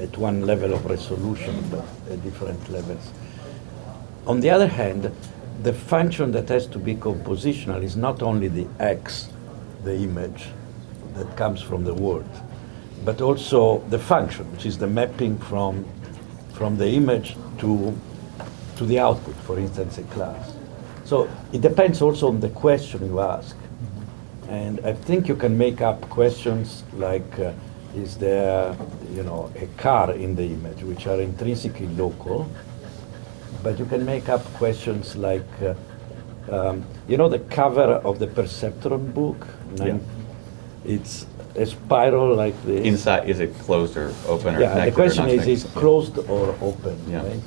at one level of resolution but at different levels. On the other hand, the function that has to be compositional is not only the X, the image that comes from the word, but also the function, which is the mapping from the image to the output, for instance, a class. So it depends also on the question you ask. And I think you can make up questions like, is there, a car in the image, which are intrinsically local, but you can make up questions like, the cover of the Perceptron book? Yeah. It's a spiral like this. Inside, is it closed or open or Yeah, connected the question or not is connected? it closed or open, Yeah. right?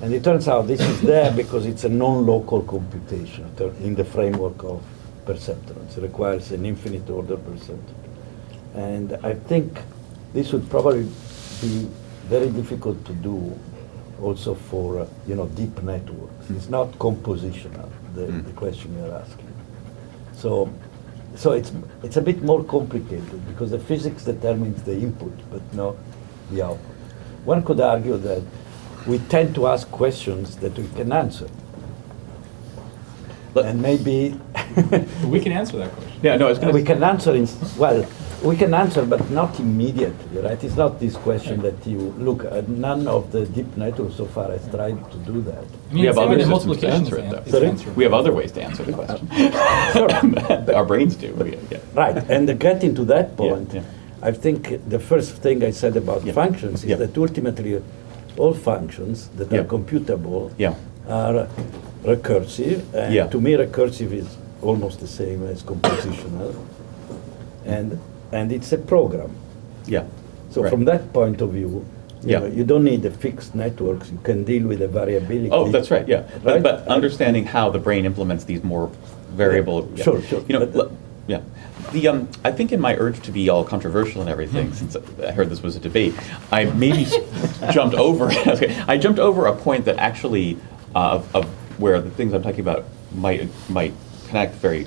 And it turns out this is there because it's a non-local computation in the framework of perceptrons. It requires an infinite order perceptron. And I think this would probably be very difficult to do also for deep networks. It's not compositional, the question you're asking. So it's a bit more complicated because the physics determines the input but not the output. One could argue that we tend to ask questions that we can answer. And maybe We can answer that question. Yeah, no, I was going we can answer we can answer, but not immediately, right? It's not this question that you look at. None of the deep networks so far has tried to do that. I mean, We have same way other that systems to multiplication answer is it, an- though. is Sorry? answerable. We have other ways to answer the question. Our brains do. Yeah. Right, and getting to that point, Yeah. I think the first thing I said about Yeah. functions is Yeah. that ultimately all functions that Yeah. are computable Yeah. are recursive, and Yeah. to me recursive is almost the same as compositional, and it's a program. Yeah. So Right. from that point of view, Yeah. you don't need the fixed networks, you can deal with the variability. Oh, that's right. Yeah. Right? But understanding how the brain implements these more variable. Yeah. Sure. But- Yeah. I think in my urge to be all controversial and everything, since I heard this was a debate, I maybe jumped over. Okay, I jumped over a point that actually of where the things I'm talking about might connect very,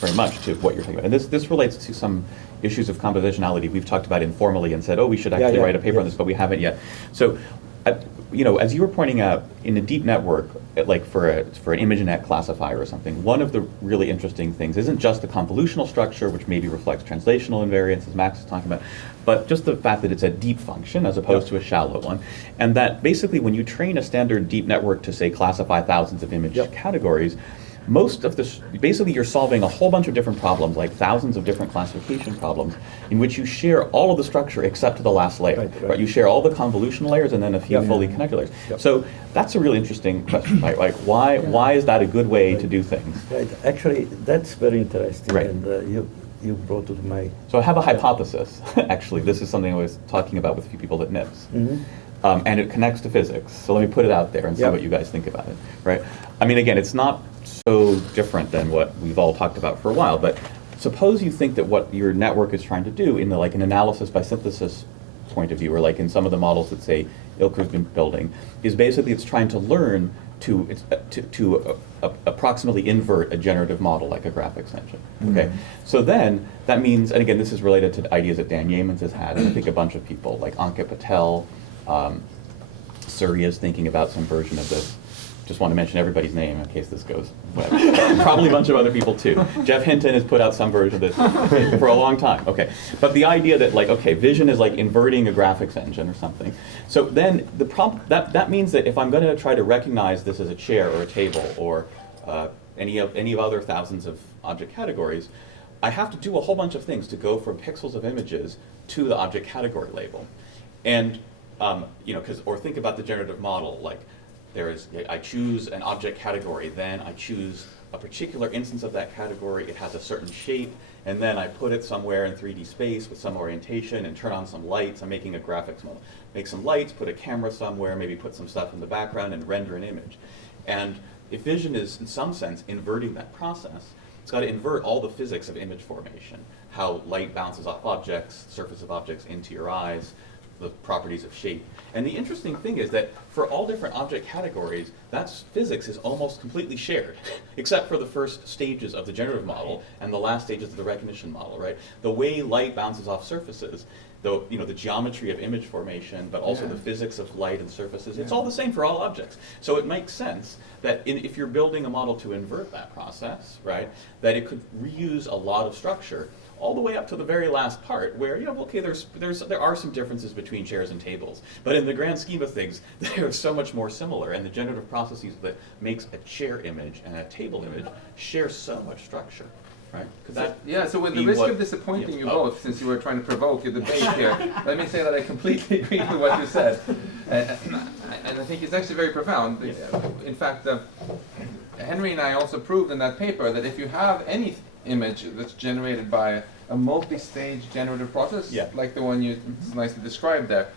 very much to what you're talking about. And this relates to some issues of compositionality we've talked about informally and said, oh, we should actually Yeah, write a paper on yes. this, but we haven't yet. So as you were pointing out, in a deep network, like for an ImageNet classifier or something, one of the really interesting things isn't just the convolutional structure, which maybe reflects translational invariance, as Max is talking about, but just the fact that it's a deep function as opposed to a shallow one. And that basically when you train a standard deep network to, say, classify thousands of image categories, most of this, basically you're solving a whole bunch of different problems, like thousands of different classification problems, in which you share all of the structure except to the last layer. Right? You share all the convolutional layers and then a few fully connected layers. So that's a really interesting question, right? Like why is that a good way to do things? Right. Actually, that's very interesting. Right. And you brought to my... So I have a hypothesis, actually. This is something I was talking about with a few people at NIPS. And it connects to physics. So let me put it out there and see what you guys think about it, right? I mean, again, it's not so different than what we've all talked about for a while, but suppose you think that what your network is trying to do in like an analysis by synthesis point of view, or like in some of the models that, say, Ilker's been building, is basically it's trying to learn to approximately invert a generative model like a graphics engine. Okay, so then that means, and again, this is related to ideas that Dan Yeamans has had, and I think a bunch of people like Ankit Patel, Surya is thinking about some version of this. Just want to mention everybody's name in case this goes. Probably a bunch of other people too. Jeff Hinton has put out some version of this for a long time. Okay, but the idea that like, okay, vision is like inverting a graphics engine or something. So then that means that if I'm going to try to recognize this as a chair or a table or any of other thousands of object categories, I have to do a whole bunch of things to go from pixels of images to the object category label, and or think about the generative model like. I choose an object category, then I choose a particular instance of that category, it has a certain shape, and then I put it somewhere in 3D space with some orientation and turn on some lights. I'm making a graphics model. Make some lights, put a camera somewhere, maybe put some stuff in the background and render an image. And if vision is, in some sense, inverting that process, it's got to invert all the physics of image formation, how light bounces off objects, surface of objects into your eyes, the properties of shape. And the interesting thing is that for all different object categories, that physics is almost completely shared, except for the first stages of the generative model and the last stages of the recognition model, right? The way light bounces off surfaces, the geometry of image formation, but also the physics of light and surfaces, it's all the same for all objects. So it makes sense that if you're building a model to invert that process, right, that it could reuse a lot of structure all the way up to the very last part where, okay, there are some differences between chairs and tables, but in the grand scheme of things, they're so much more similar, and the generative processes that makes a chair image and a table image share so much structure, right? So with the risk of disappointing you both, since you were trying to provoke a debate here, let me say that I completely agree with what you said, and I think it's actually very profound. In fact, Henry and I also proved in that paper that if you have any image that's generated by a multi-stage generative process, like the one you nicely described there,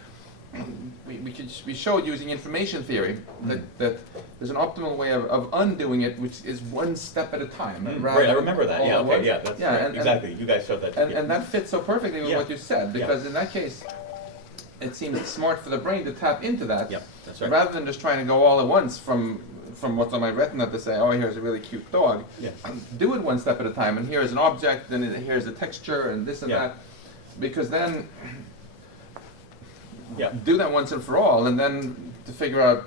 we showed using information theory that there's an optimal way of undoing it, which is one step at a time. Right, I remember that. Yeah, okay, yeah, that's right. Exactly. You guys showed that. And that fits so perfectly with what you said, because in that case, it seems smart for the brain to tap into that, that's right. rather than just trying to go all at once from what's on my retina to say, oh, here's a really cute dog. Do it one step at a time, and here's an object, and here's a texture, and this and that. Because then, do that once and for all, and then figure out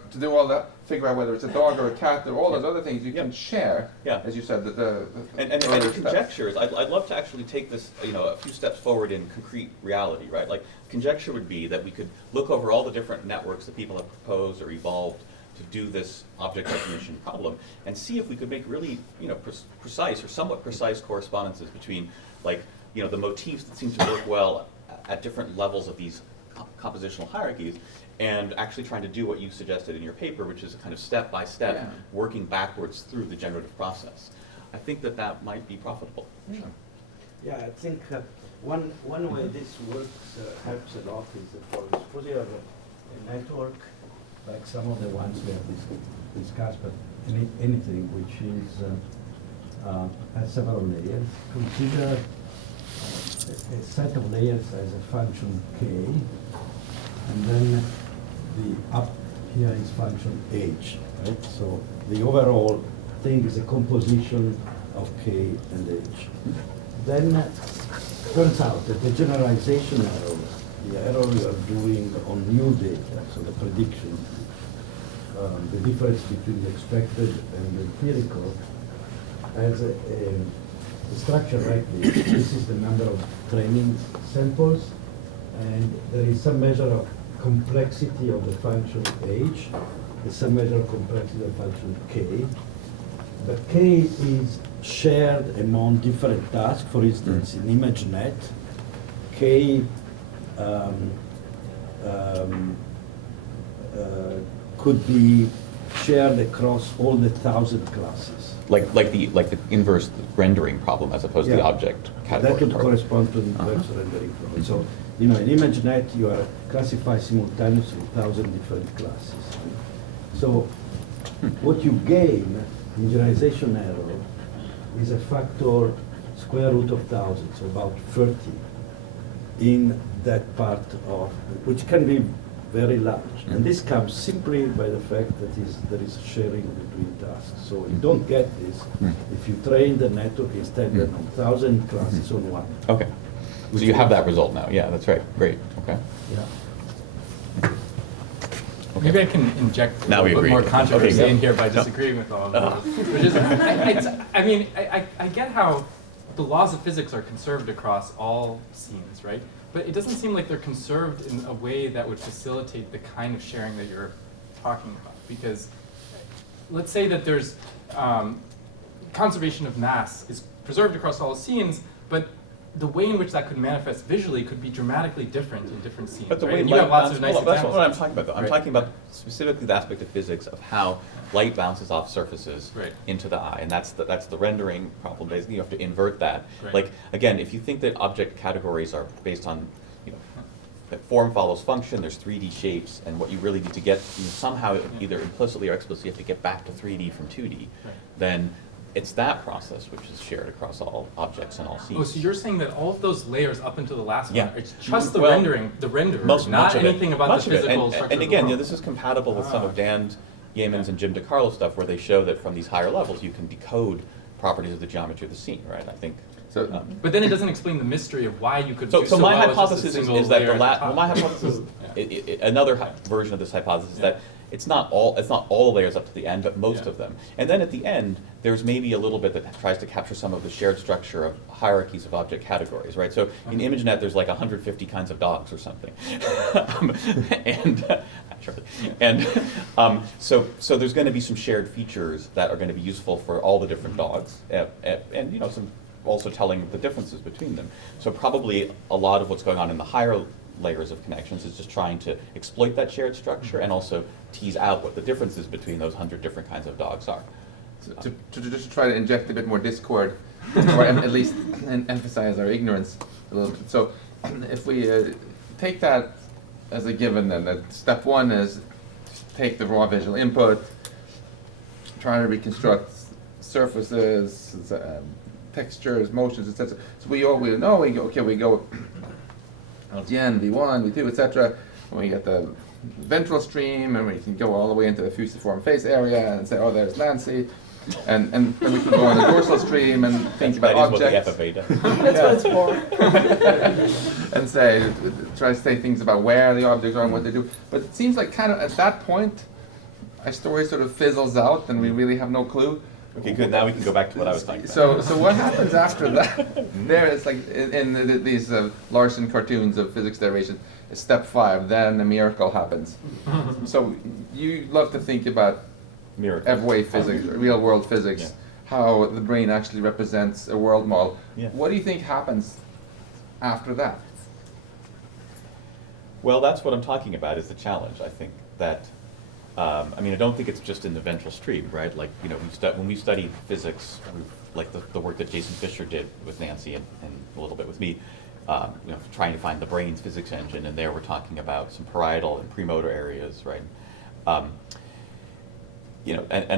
whether it's a dog or a cat or all those other things you can share, as you said. And conjectures, I'd love to actually take this a few steps forward in concrete reality, right? Like, conjecture would be that we could look over all the different networks that people have proposed or evolved to do this object recognition problem, and see if we could make really, precise or somewhat precise correspondences between, like, the motifs that seem to work well at different levels of these compositional hierarchies, and actually trying to do what you suggested in your paper, which is a kind of step-by-step working backwards through the generative process. I think that might be profitable. Yeah, I think one way this works helps a lot is that suppose you have a network like some of the ones we have discussed, but anything which has several layers. Consider a set of layers as a function k, and then the up here is function h, right? So the overall thing is a composition of k and h. Then turns out that the generalization error the error you are doing on new data, so the prediction, the difference between the expected and the empirical, as a structure like this. This is the number of training samples, and there is some measure of complexity of the function h, there's some measure of complexity of function k. But k is shared among different tasks. For instance, in ImageNet, k could be shared across all the 1,000 classes. Like the inverse rendering problem as opposed to the Yeah. object category. That would problem. correspond to the inverse rendering problem. So, in ImageNet, you are classified simultaneously 1,000 different classes. So, what you gain in generalization error is a factor square root of 1,000, so about 30 in that part of, which can be very large. And this comes simply by the fact that there is sharing between tasks. So you don't get this if you train the network instead on 1,000 classes on one. Okay. So you have that result now. Yeah, that's right. Great. Okay. Yeah. Maybe I can inject a Now we little bit agree. more controversy Okay, in here by disagreeing with all of this. Which is, I mean, I get how the laws of physics are conserved across all scenes, right? But it doesn't seem like they're conserved in a way that would facilitate the kind of sharing that you're talking about. Because let's say that there's conservation of mass is preserved across all scenes, but the way in which that could manifest visually could be dramatically different in different scenes. But the right? way And you have lots of nice that's examples. what I'm talking about, though. I'm Right. talking about specifically the aspect of physics of how light bounces off surfaces Right. into the eye, and that's the rendering problem. Basically, you have to invert that. Right. Like again, if you think that object categories are based on, that form follows function, there's 3D shapes, and what you really need to get, somehow either implicitly or explicitly, you have to get back to 3D from 2D. Right. Then it's that process which is shared across all objects and all scenes. Oh, so you're saying that all of those layers up until the last Yeah. one, it's just the Well, renderer, much not of it. anything about Much the of it. physical And structure of the again, world. this is compatible with some Ah. of Dan Yeaman's and Jim DiCarlo stuff, where they show that from these higher levels, you can decode properties of the geometry of the scene, right? I think. So, But then it doesn't explain the mystery of why you could So, do so so my well with just a hypothesis single is that layer at the top. well, my hypothesis, another version of this hypothesis is that it's not all the layers up to the end, but most Yeah. of them. And then at the end, there's maybe a little bit that tries to capture some of the shared structure of hierarchies of object categories, right? So in ImageNet, there's like 150 kinds of dogs or something, and Charlie. And so there's going to be some shared features that are going to be useful for all the different dogs, and some also telling the differences between them. So probably a lot of what's going on in the higher layers of connections is just trying to exploit that shared structure and also tease out what the differences between those 100 different kinds of dogs are. to just try to inject a bit more discord, or at least emphasize our ignorance a little bit. So, if we take that as a given, then that step one is take the raw visual input, try to reconstruct surfaces, textures, motions, etc. So we all know we go LGN, V1, V2, etc. And we get the ventral stream, and we can go all the way into the fusiform face area and say, oh, there's Nancy. And we can go on the dorsal stream and think about objects. That is what the FFA does. That's what it's for. And try to say things about where the objects are and what they do. But it seems like kind of at that point, our story sort of fizzles out and we really have no clue. Okay, good. Now we can go back to what I was talking about. So what happens after that? There it's like in these Larson cartoons of physics derivation, step 5, then a miracle happens. So you love to think about Miracle. everyday physics, real world physics, Yeah. how the brain actually represents a world model. Yeah. What do you think happens after that? Well, that's what I'm talking about is the challenge. I think that, I don't think it's just in the ventral stream, right? Like, when we study physics, like the work that Jason Fisher did with Nancy and a little bit with me, trying to find the brain's physics engine, and there we're talking about some parietal and premotor areas, right? And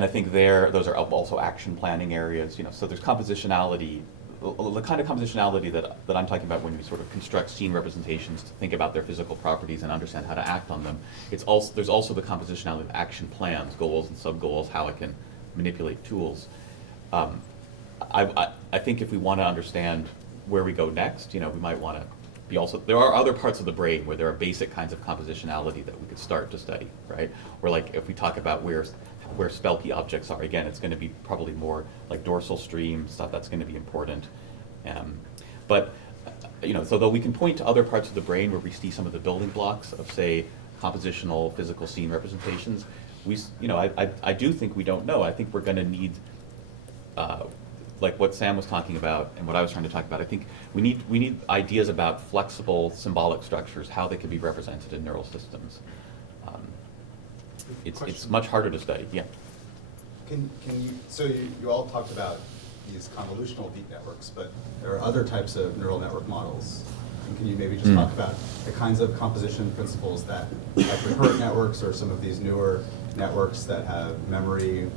I think those are also action planning areas, so there's compositionality, the kind of compositionality that I'm talking about when we sort of construct scene representations to think about their physical properties and understand how to act on them. There's also the compositionality of action plans, goals and sub-goals, how I can manipulate tools. I think if we want to understand where we go next, we might want to be also, there are other parts of the brain where there are basic kinds of compositionality that we could start to study, right? Or like if we talk about where Spelke objects are, again, it's going to be probably more like dorsal stream stuff that's going to be important. But so though we can point to other parts of the brain where we see some of the building blocks of, say, compositional physical scene representations, I do think we don't know. I think we're going to need, like what Sam was talking about and what I was trying to talk about. I think we need ideas about flexible symbolic structures, how they can be represented in neural systems. It's much harder to study. Yeah. So you all talked about these convolutional deep networks, but there are other types of neural network models. And can you maybe just talk about the kinds of composition principles that, like recurrent networks or some of these newer networks that have memory,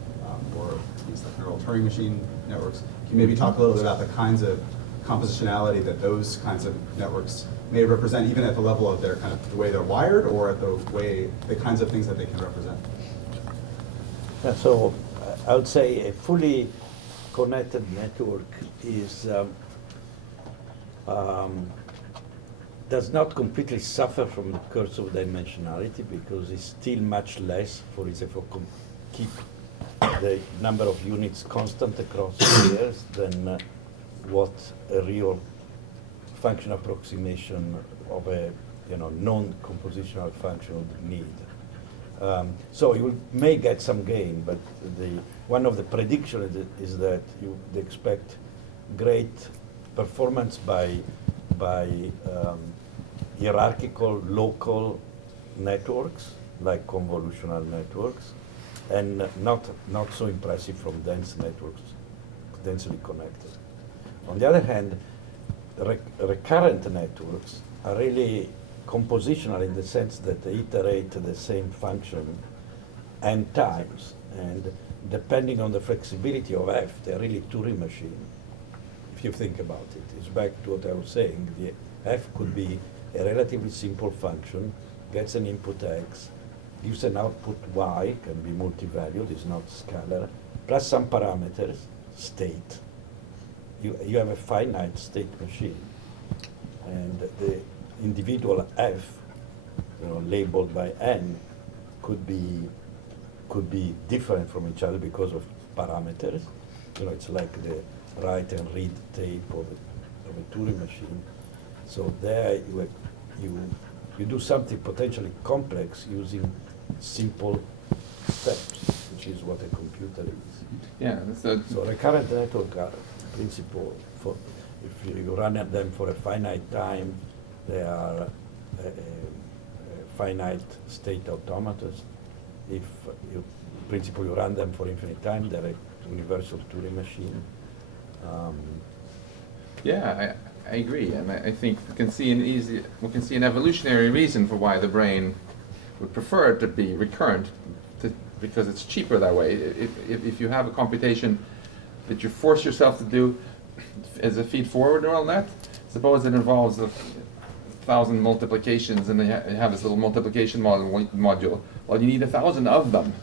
or these like neural Turing machine networks? Can you maybe talk a little bit about the kinds of compositionality that those kinds of networks may represent, even at the level of their kind of the way they're wired, or at the kinds of things that they can represent? Yeah, so I would say a fully connected network is does not completely suffer from the curse of dimensionality, because it's still much less, for example, keep the number of units constant across layers than what a real function approximation of a non-compositional function would need. So you may get some gain, but one of the predictions is that you expect great performance by hierarchical local networks, like convolutional networks, and not so impressive from dense networks, densely connected. On the other hand, recurrent networks are really compositional in the sense that they iterate the same function n times, and depending on the flexibility of f, they're really Turing machine. If you think about it, it's back to what I was saying. The f could be a relatively simple function, gets an input x, gives an output y, can be multi-valued, is not scalar, plus some parameters, state. You have a finite state machine, and the individual f, labeled by n, could be different from each other because of parameters. It's like the write and read tape of a Turing machine. So there you do something potentially complex using simple steps, which is what a computer is. Yeah. So recurrent network are principle for, if you run at them for a finite time, they are a finite state automatas. If you run them for infinite time, they're a universal Turing machine. Yeah, I agree, and I think we can see an evolutionary reason for why the brain would prefer it to be recurrent, because it's cheaper that way. If you have a computation that you force yourself to do as a feed-forward neural net, suppose it involves 1,000 multiplications, and you have this little multiplication module. Well, you need 1,000 of them.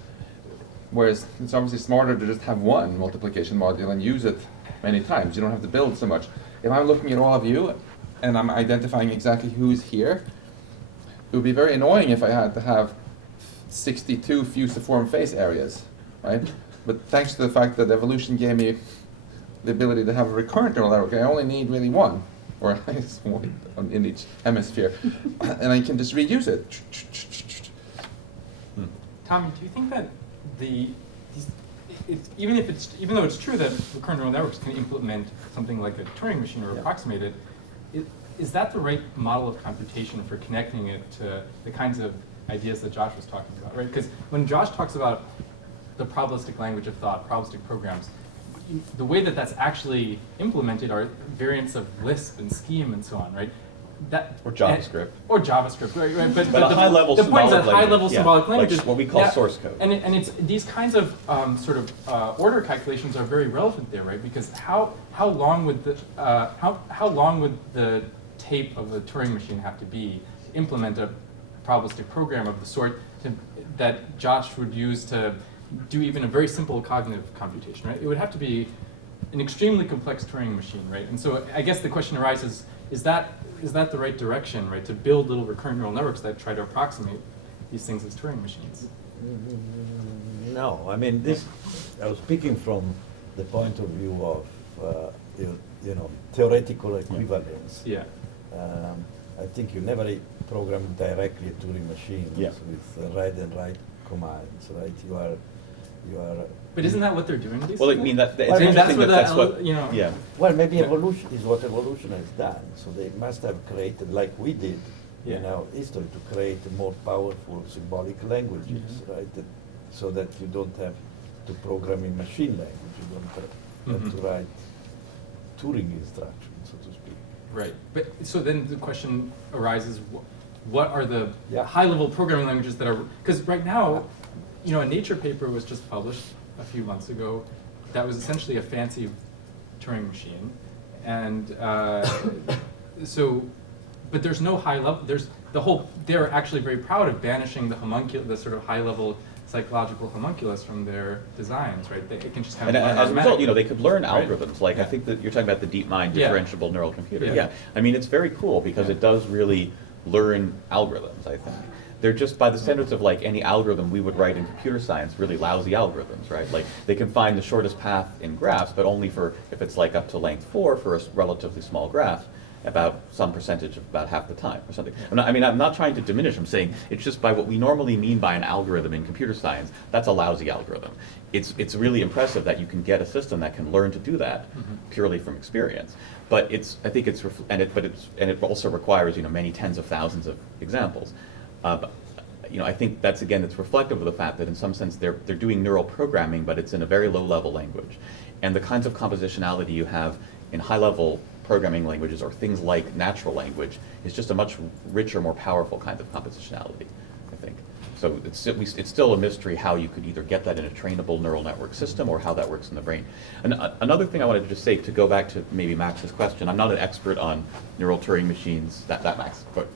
Whereas it's obviously smarter to just have one multiplication module and use it many times. You don't have to build so much. If I'm looking at all of you and I'm identifying exactly who's here, it would be very annoying if I had to have 62 fusiform face areas, right? But thanks to the fact that evolution gave me the ability to have a recurrent neural network, I only need really one, or one in each hemisphere, and I can just reuse it. Tommy, do you think that even though it's true that recurrent neural networks can implement something like a Turing machine or approximate it, is that the right model of computation for connecting it to the kinds of ideas that Josh was talking about, right? Because when Josh talks about the probabilistic language of thought, probabilistic programs, the way that that's actually implemented are variants of Lisp and Scheme and so on, right? Or JavaScript. Or JavaScript, right? But a high-level the point is that symbolic high-level language, symbolic like languages, what we call source code. And it's these kinds of order calculations are very relevant there, right? Because how long would the tape of the Turing machine have to be to implement a probabilistic program of the sort that Josh would use to do even a very simple cognitive computation, right? It would have to be an extremely complex Turing machine, right? And so I guess the question arises, is that is that the right direction, right? To build little recurrent neural networks that try to approximate these things as Turing machines? No, I mean, I was speaking from the point of view of, theoretical equivalence. Yeah. I think you never program directly a Turing machine Yeah. with read and write commands, right? You are. But isn't that what they're doing? Basically? Well, I mean, it's Well, interesting that that's what, yeah. Well, maybe Yeah. evolution is what evolution has done. So they must have created, like we did Yeah. in our history, to create more powerful symbolic languages, right? So that you don't have to program in machine language. You don't have to write Turing instructions, so to speak. Right. But so then the question arises: what are the Yeah. high-level programming languages that are? Because right now, a Nature paper was just published a few months ago. That was essentially a fancy Turing machine, and but there's no high level. There's the whole. They're actually very proud of banishing the sort of high-level psychological homunculus from their designs, right? It can just kind And of learn as a result, automatically. they could learn Right. algorithms. Like, I think that you're talking about the DeepMind Yeah. differentiable neural computer. Yeah. Yeah. I mean, it's very cool because it does really learn algorithms, I think. They're just, by the standards of like any algorithm we would write in computer science, really lousy algorithms, right? Like, they can find the shortest path in graphs, but only for, if it's like up to length 4 for a relatively small graph, about some percentage of about half the time or something. I'm not trying to diminish, I'm saying it's just by what we normally mean by an algorithm in computer science, that's a lousy algorithm. It's really impressive that you can get a system that can learn to do that purely from experience. But it also requires, many tens of thousands of examples. I think that's, again, it's reflective of the fact that in some sense they're doing neural programming, but it's in a very low level language. And the kinds of compositionality you have in high level programming languages or things like natural language is just a much richer, more powerful kind of compositionality, I think. So it's still a mystery how you could either get that in a trainable neural network system or how that works in the brain. And another thing I wanted to just say, to go back to maybe Max's question, I'm not an expert on neural Turing machines, that Max, but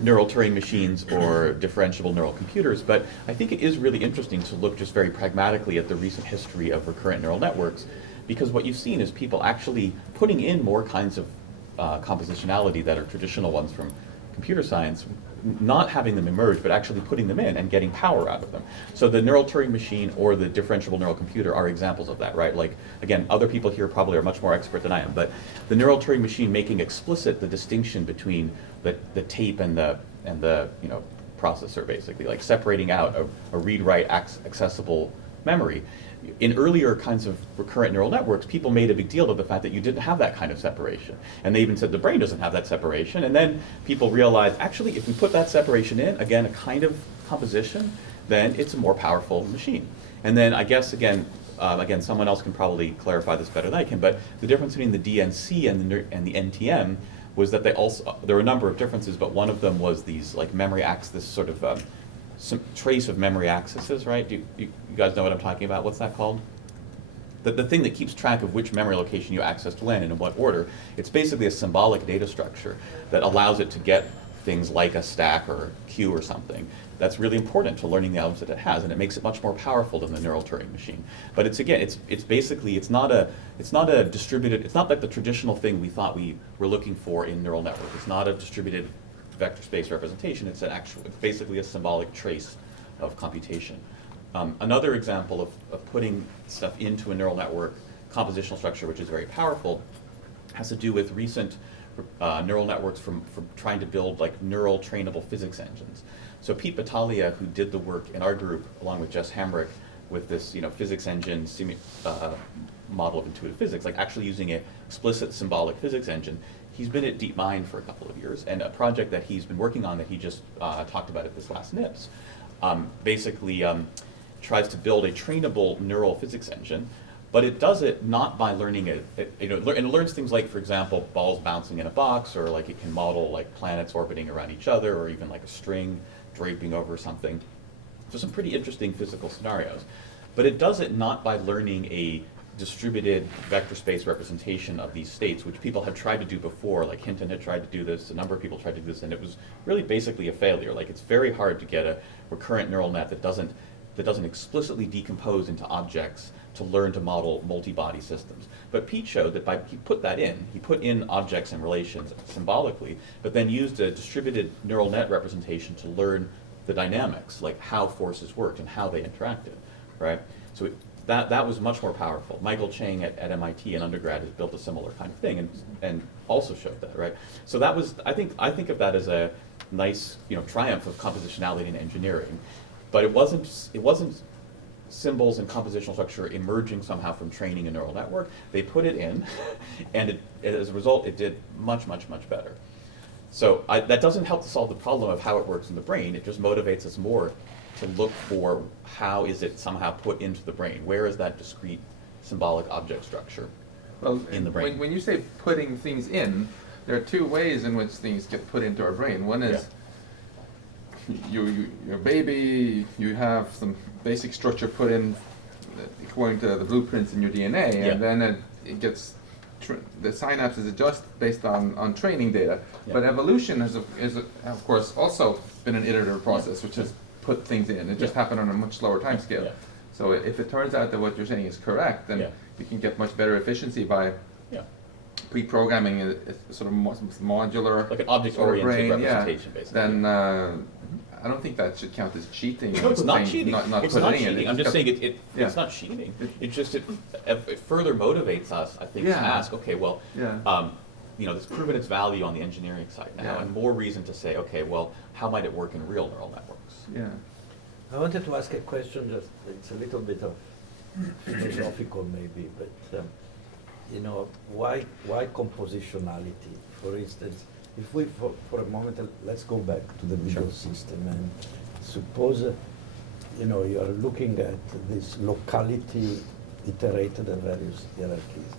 neural Turing machines or differentiable neural computers, but I think it is really interesting to look just very pragmatically at the recent history of recurrent neural networks, because what you've seen is people actually putting in more kinds of compositionality that are traditional ones from computer science, not having them emerge, but actually putting them in and getting power out of them. So the neural Turing machine or the differentiable neural computer are examples of that, right? Like, again, other people here probably are much more expert than I am, but the neural Turing machine making explicit the distinction between the tape and the processor, basically, like separating out a read-write accessible memory. In earlier kinds of recurrent neural networks, people made a big deal of the fact that you didn't have that kind of separation. And they even said the brain doesn't have that separation. And then people realized, actually, if we put that separation in, again, a kind of composition, then it's a more powerful machine. And then I guess, again, someone else can probably clarify this better than I can, but the difference between the DNC and the NTM was that there were a number of differences, but one of them was these like memory access, this sort of some trace of memory accesses, right? Do you guys know what I'm talking about? What's that called? The thing that keeps track of which memory location you accessed when and in what order. It's basically a symbolic data structure that allows it to get things like a stack or a queue or something. That's really important to learning the algorithms that it has, and it makes it much more powerful than the neural Turing machine. But it's basically, it's not a distributed, it's not like the traditional thing we thought we were looking for in neural network. It's not a distributed vector space representation. It's basically a symbolic trace of computation. Another example of putting stuff into a neural network compositional structure, which is very powerful, has to do with recent neural networks from trying to build like neural trainable physics engines. So Pete Battaglia, who did the work in our group, along with Jess Hamrick, with this physics engine model of intuitive physics, like actually using an explicit symbolic physics engine. He's been at DeepMind for a couple of years, and a project that he's been working on that he just talked about at this last NIPS, basically tries to build a trainable neural physics engine, but it does it not by learning it. And it learns things like, for example, balls bouncing in a box, or like it can model like planets orbiting around each other, or even like a string draping over something. So some pretty interesting physical scenarios. But it does it not by learning a distributed vector space representation of these states, which people have tried to do before. Like Hinton had tried to do this, a number of people tried to do this, and it was really basically a failure. Like, it's very hard to get a recurrent neural net that doesn't explicitly decompose into objects to learn to model multi-body systems. But Pete showed that he put in objects and relations symbolically, but then used a distributed neural net representation to learn the dynamics, like how forces worked and how they interacted, right? So that was much more powerful. Michael Chang at MIT, an undergrad, has built a similar kind of thing and also showed that, right? So that was, I think of that as a nice, triumph of compositionality in engineering, but it wasn't symbols and compositional structure emerging somehow from training a neural network. They put it in, and as a result, it did much, much, much better. So that doesn't help to solve the problem of how it works in the brain. It just motivates us more to look for how is it somehow put into the brain. Where is that discrete symbolic object structure in the brain? When you say putting things in, there are two ways in which things get put into our brain. One is you're a baby, you have some basic structure put in according to the blueprints in your DNA, and then it gets the synapses adjust based on training data. But evolution is of course also been an iterative process, which has put things in. It just happened on a much slower time scale. So if it turns out that what you're saying is correct, then we can get much better efficiency by pre-programming a sort of modular, like an object-oriented representation, basically. Then I don't think that should count as cheating. No, it's not cheating. Not it's not cheating. It. I'm just saying it's not cheating. It further motivates us, I think, to ask, okay, well, it's proven its value on the engineering side now, and more reason to say, okay, well, how might it work in real neural networks? Yeah. I wanted to ask a question, just it's a little bit of philosophical maybe, but why compositionality? For instance, if we, for a moment, let's go back to the visual system and suppose, you are looking at this locality iterated at various hierarchies.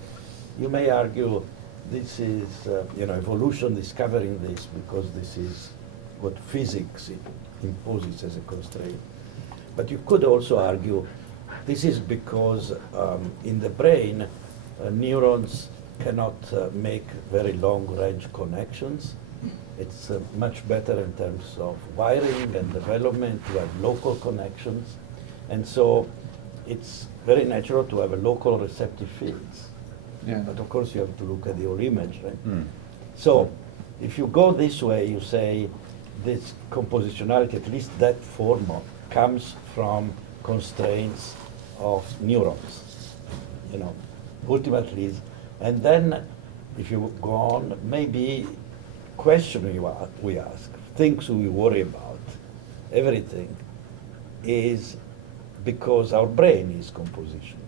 You may argue this is, evolution discovering this because this is what physics imposes as a constraint. But you could also argue this is because in the brain, neurons cannot make very long-range connections. It's much better in terms of wiring and development to have local connections. And so it's very natural to have a local receptive fields. Yeah. But of course you have to look at the whole image, right? So if you go this way, you say this compositionality, at least that form comes from constraints of neurons, ultimately. And then if you go on, maybe question we ask, things we worry about, everything is because our brain is compositional.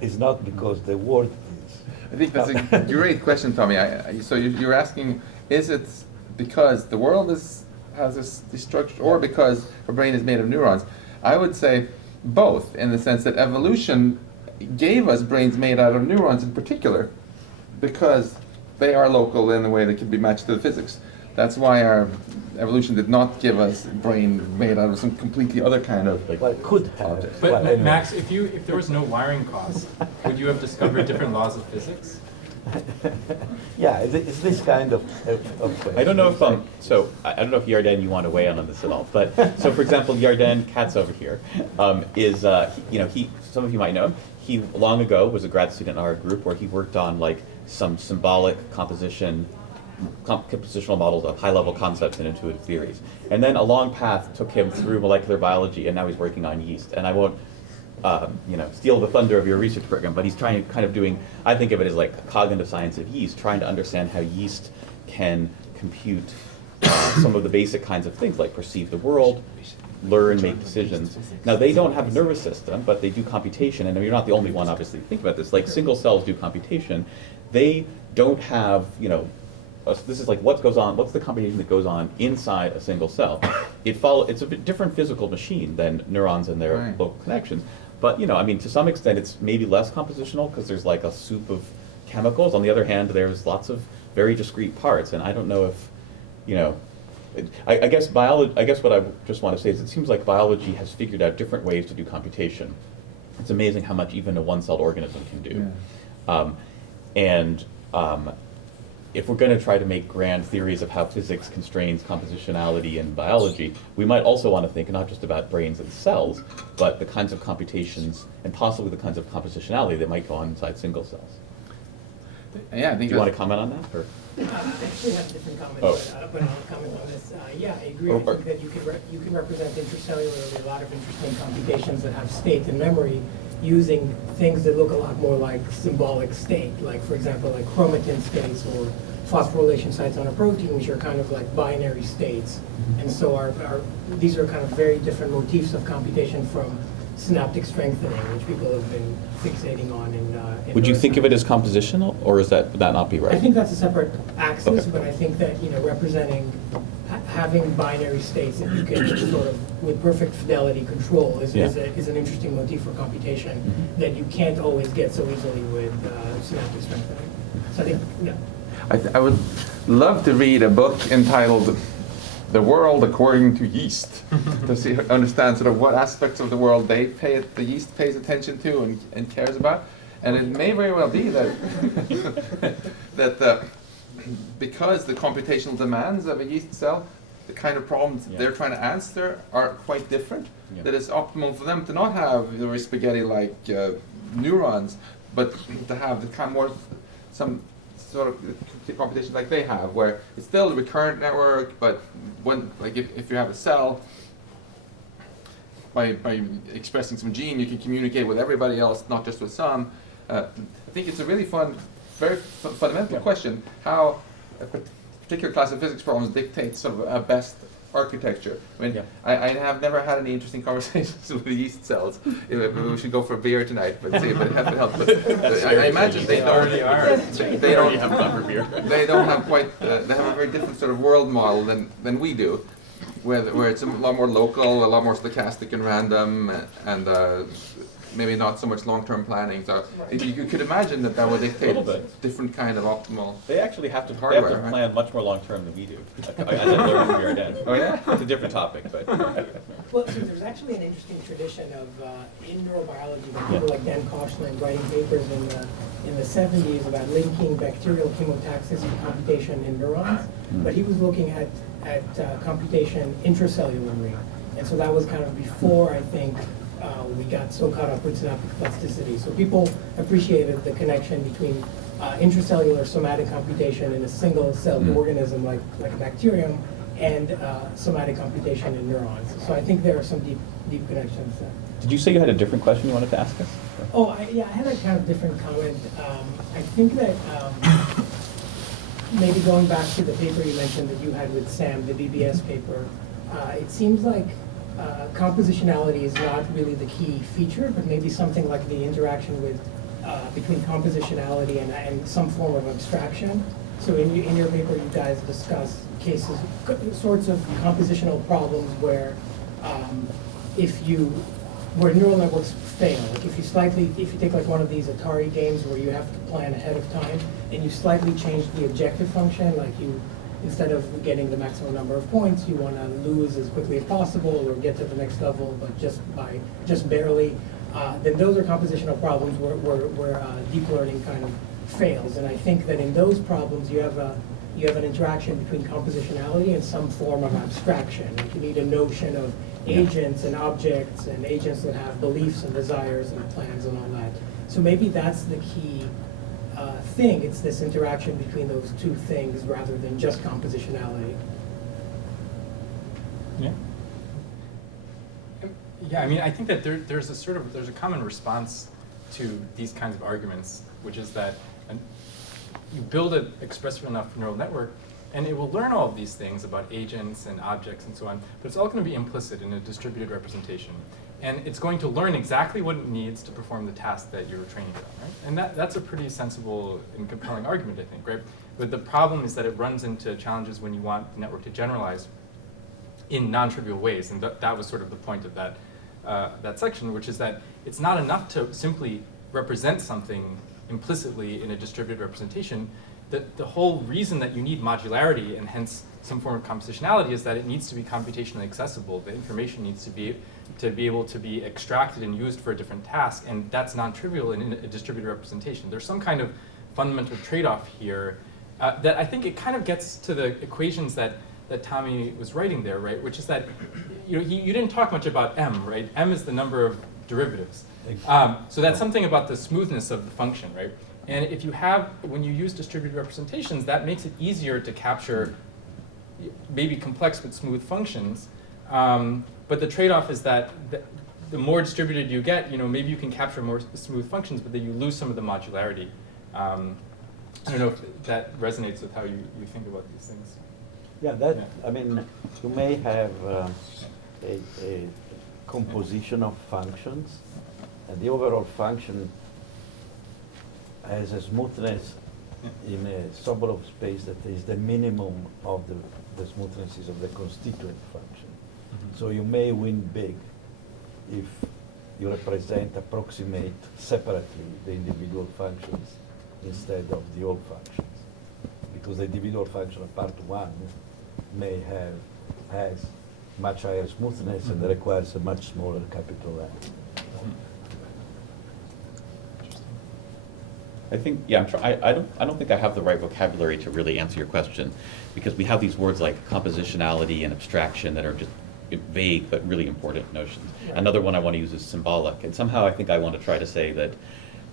It's not because the world is. I think that's a great question, Tommy. So you're asking, is it because the world has this structure, or because our brain is made of neurons? I would say both, in the sense that evolution gave us brains made out of neurons in particular, because they are local in a way that can be matched to the physics. That's why our evolution did not give us a brain made out of some completely other kind of Well, it could have. But Well, anyway. Max, if there was no wiring costs, would you have discovered different laws of physics? Yeah, it's this kind of question. I don't know if I don't know if Yarden, you want to weigh in on this at all. But so, for example, Yarden Katz over here is some of you might know him. He long ago was a grad student in our group where he worked on like some symbolic compositional models of high-level concepts and intuitive theories. And then a long path took him through molecular biology, and now he's working on yeast. And I won't steal the thunder of your research program, but he's trying to kind of doing, I think of it as like a cognitive science of yeast, trying to understand how yeast can compute some of the basic kinds of things like perceive the world, learn, make decisions. Now they don't have a nervous system, but they do computation, and you're not the only one obviously think about this. Like single cells do computation. They don't have, this is like what goes on, what's the computation that goes on inside a single cell? It's a bit different physical machine than neurons and their local connections. But, to some extent it's maybe less compositional because there's like a soup of chemicals. On the other hand, there's lots of very discrete parts, and I don't know if, I guess what I just want to say is it seems like biology has figured out different ways to do computation. It's amazing how much even a one-celled organism can do. if we're going to try to make grand theories of how physics constrains compositionality in biology, we might also want to think not just about brains and cells, but the kinds of computations and possibly the kinds of compositionality that might go on inside single cells. Yeah, I think Do you want to comment on that? Or? I actually have a different comment, Oh. but I'll comment on this. Yeah, I agree. I think that you can represent intracellularly a lot of interesting computations that have state and memory using things that look a lot more like symbolic state, like, for example, like chromatin states or phosphorylation sites on a protein, which are kind of like binary states. And so these are kind of very different motifs of computation from synaptic strengthening, which people have been fixating on in Would you think of it as neuroscience. compositional, or would that not be right? I think that's a separate axis, Okay. but I think that, representing, having binary states that you can sort of, with perfect fidelity, control is an interesting motif for computation that you can't always get so easily with synaptic strengthening. So I think, yeah. I would love to read a book entitled "The World According to Yeast" to understand sort of what aspects of the world the yeast pays attention to and cares about. And it may very well be that because the computational demands of a yeast cell, the kind of problems they're trying to answer are quite different. Yeah. That it's optimal for them to not have very spaghetti-like neurons, but to have the kind more some sort of computation like they have, where it's still a recurrent network, but when, like, if you have a cell, by expressing some gene, you can communicate with everybody else, not just with some. I think it's a really fun, very fundamental question, how a particular class of physics problems dictates sort of a best architecture. I mean, I have never had any interesting conversations with yeast cells. We should go for a beer tonight, but see if it helps. But I imagine they don't. They don't have gone for beer. They don't have quite. They have a very different sort of world model than we do, where it's a lot more local, a lot more stochastic and random, and maybe not so much long-term planning. So you could imagine that would dictate a different kind of optimal. They actually have to hardware, right? plan much more long-term than we do. As I learned from your dad. Oh yeah? It's a different topic, but. Well, so there's actually an interesting tradition of, in neurobiology, that people like Dan Koshland writing papers in the 70s about linking bacterial chemotaxis and computation in neurons. But he was looking at computation intracellularly. And so that was kind of before, I think, we got so caught up with synaptic plasticity. So people appreciated the connection between intracellular somatic computation in a single-celled organism like a bacterium and somatic computation in neurons. So I think there are some deep connections there. Did you say you had a different question you wanted to ask us? Oh, I had a kind of different comment. I think that maybe going back to the paper you mentioned that you had with Sam, the BBS paper, it seems like compositionality is not really the key feature, but maybe something like the interaction with between compositionality and some form of abstraction. So in your paper, you guys discuss cases, sorts of compositional problems where where neural networks fail. Like if you take like one of these Atari games where you have to plan ahead of time and you slightly change the objective function, like instead of getting the maximum number of points, you want to lose as quickly as possible or get to the next level, but just barely. Then those are compositional problems where deep learning kind of fails. And I think that in those problems, you have an interaction between compositionality and some form of abstraction. Like you need a notion of agents and objects and agents that have beliefs and desires and plans and all that. So maybe that's the key thing. It's this interaction between those two things rather than just compositionality. Yeah. Yeah, I mean, I think that there's a common response to these kinds of arguments, which is that you build an expressive enough neural network, and it will learn all of these things about agents and objects and so on, but it's all going to be implicit in a distributed representation. And it's going to learn exactly what it needs to perform the task that you're training it on, right? And that's a pretty sensible and compelling argument, I think, right? But the problem is that it runs into challenges when you want the network to generalize in non-trivial ways, and that was sort of the point of that section, which is that it's not enough to simply represent something implicitly in a distributed representation. The whole reason that you need modularity and hence some form of compositionality is that it needs to be computationally accessible. The information needs to be able to be extracted and used for a different task, and that's non-trivial in a distributed representation. There's some kind of fundamental trade-off here that I think it kind of gets to the equations that Tommy was writing there, right? Which is that you didn't talk much about m, right? M is the number of derivatives. So that's something about the smoothness of the function, right? And if you have, when you use distributed representations, that makes it easier to capture maybe complex but smooth functions. But the trade-off is that the more distributed you get, maybe you can capture more smooth functions, but then you lose some of the modularity. I don't know if that resonates with how you think about these things. Yeah, I mean, you may have a composition of functions, and the overall function has a smoothness in a suburb space that is the minimum of the smoothnesses of the constituent function. So you may win big if you approximate separately the individual functions instead of the whole functions. Because the individual function of part one has much higher smoothness and requires a much smaller capital N. I think, yeah, I don't think I have the right vocabulary to really answer your question, because we have these words like compositionality and abstraction that are just vague but really important notions. Right. Another one I want to use is symbolic, and somehow I think I want to try to say that,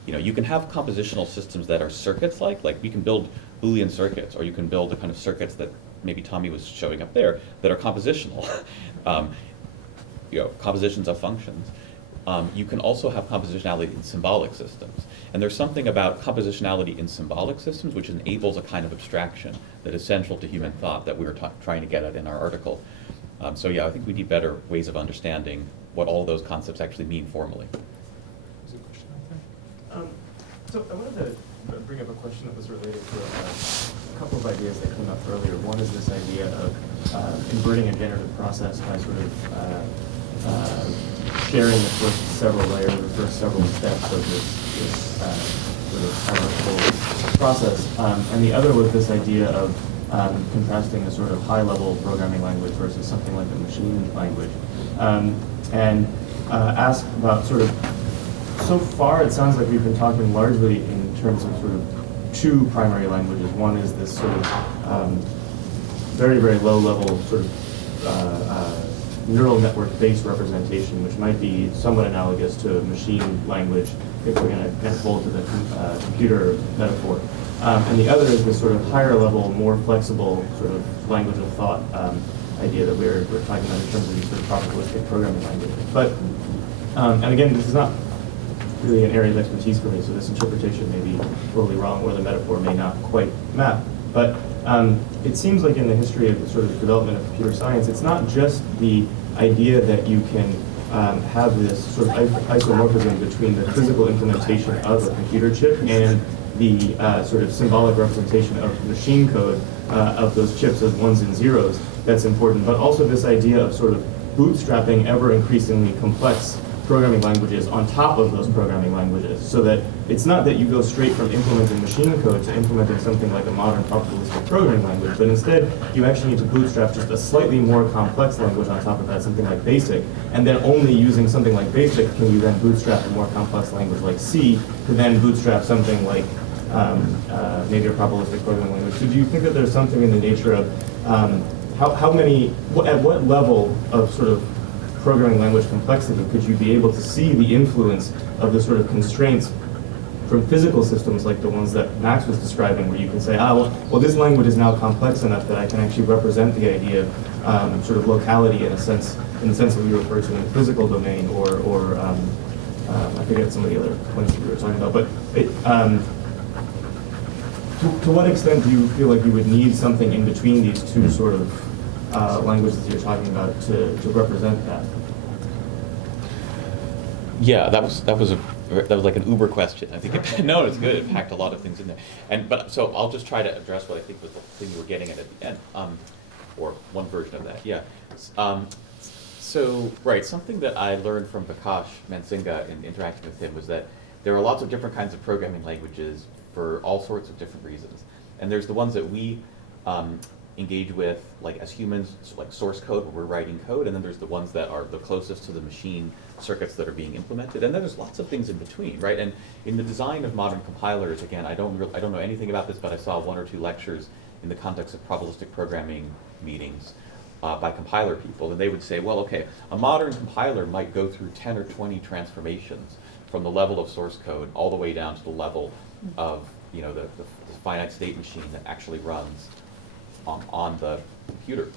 you can have compositional systems that are circuits-like you can build Boolean circuits, or you can build the kind of circuits that maybe Tommy was showing up there that are compositional, compositions of functions. You can also have compositionality in symbolic systems. And there's something about compositionality in symbolic systems which enables a kind of abstraction that is central to human thought that we were trying to get at in our article. So yeah, I think we need better ways of understanding what all of those concepts actually mean formally. So I wanted to bring up a question that was related to a couple of ideas that came up earlier. One is this idea of inverting a generative process by sort of sharing the first several layers, the first several steps of this sort of hierarchical process. And the other was this idea of contrasting a sort of high-level programming language versus something like a machine language. And ask about sort of, so far it sounds like we've been talking largely in terms of sort of two primary languages. One is this sort of very, very low-level sort of neural network-based representation, which might be somewhat analogous to machine language if we're going to kind of hold to the computer metaphor. And the other is this sort of higher-level, more flexible sort of language of thought idea that we're talking about in terms of these sort of probabilistic programming languages. But, and again, this is not really an area of expertise for me, so this interpretation may be totally wrong, or the metaphor may not quite map. But it seems like in the history of the sort of development of computer science, it's not just the idea that you can have this sort of isomorphism between the physical implementation of a computer chip and the sort of symbolic representation of machine code of those chips as ones and zeros that's important, but also this idea of sort of bootstrapping ever increasingly complex programming languages on top of those programming languages, so that it's not that you go straight from implementing machine code to implementing something like a modern probabilistic programming language, but instead you actually need to bootstrap just a slightly more complex language on top of that, something like BASIC, and then only using something like BASIC can you then bootstrap a more complex language like C to then bootstrap something like maybe a probabilistic programming language. So do you think that there's something in the nature of at what level of sort of programming language complexity could you be able to see the influence of the sort of constraints from physical systems like the ones that Max was describing, where you can say, well, this language is now complex enough that I can actually represent the idea of sort of locality in the sense that we refer to in the physical domain, or I forget some of the other points that we were talking about. But to what extent do you feel like you would need something in between these two sort of languages you're talking about to represent that? Yeah, that was like an uber question. I think no, it's good. It packed a lot of things in there. So I'll just try to address what I think was the thing you were getting at the end, or one version of that. Yeah. So right, something that I learned from Vikash Mansinga in interacting with him was that there are lots of different kinds of programming languages for all sorts of different reasons, and there's the ones that we engage with, like as humans, like source code where we're writing code, and then there's the ones that are the closest to the machine circuits that are being implemented, and then there's lots of things in between, right? And in the design of modern compilers, again, I don't know anything about this, but I saw 1 or 2 lectures in the context of probabilistic programming meetings by compiler people, and they would say, well, okay, a modern compiler might go through 10 or 20 transformations from the level of source code all the way down to the level of, you know, the finite state machine that actually runs on the computer,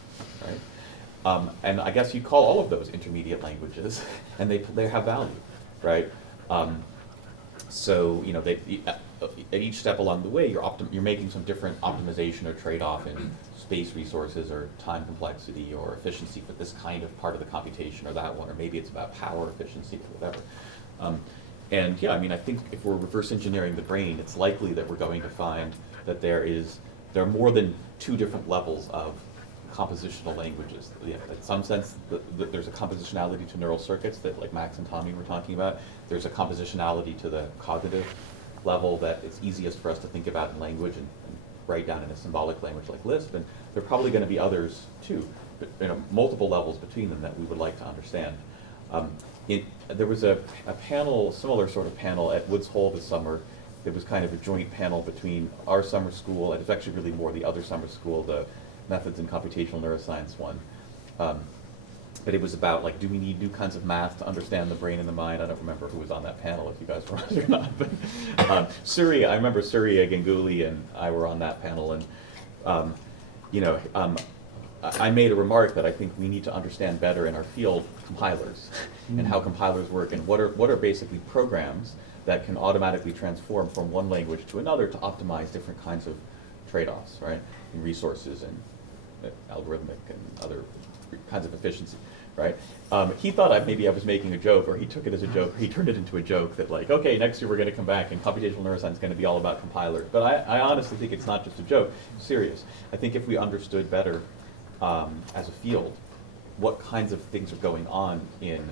right? And I guess you call all of those intermediate languages, and they have value, right? So you know, at each step along the way, you're making some different optimization or trade-off in space resources or time complexity or efficiency for this kind of part of the computation or that one, or maybe it's about power efficiency or whatever. And yeah, I mean, I think if we're reverse engineering the brain, it's likely that we're going to find that there are more than 2 different levels of compositional languages. Yeah, in some sense, there's a compositionality to neural circuits that, like Max and Tommy were talking about. There's a compositionality to the cognitive level that it's easiest for us to think about in language and write down in a symbolic language like Lisp. And there are probably going to be others too, but, you know, multiple levels between them that we would like to understand. There was a panel, similar sort of panel at Woods Hole this summer. It was kind of a joint panel between our summer school, and it's actually really more the other summer school, the Methods in Computational Neuroscience one. But it was about, like, do we need new kinds of math to understand the brain and the mind? I don't remember who was on that panel, if you guys were on it or not. But I remember Surya Ganguly and I were on that panel, and you know, I made a remark that I think we need to understand better in our field compilers and how compilers work, and what are basically programs that can automatically transform from one language to another to optimize different kinds of trade-offs, right, in resources and algorithmic and other kinds of efficiency, right? He thought maybe I was making a joke, or he took it as a joke, or he turned it into a joke that, like, okay, next year we're going to come back and computational neuroscience is going to be all about compilers. But I honestly think it's not just a joke, it's serious. I think if we understood better as a field what kinds of things are going on in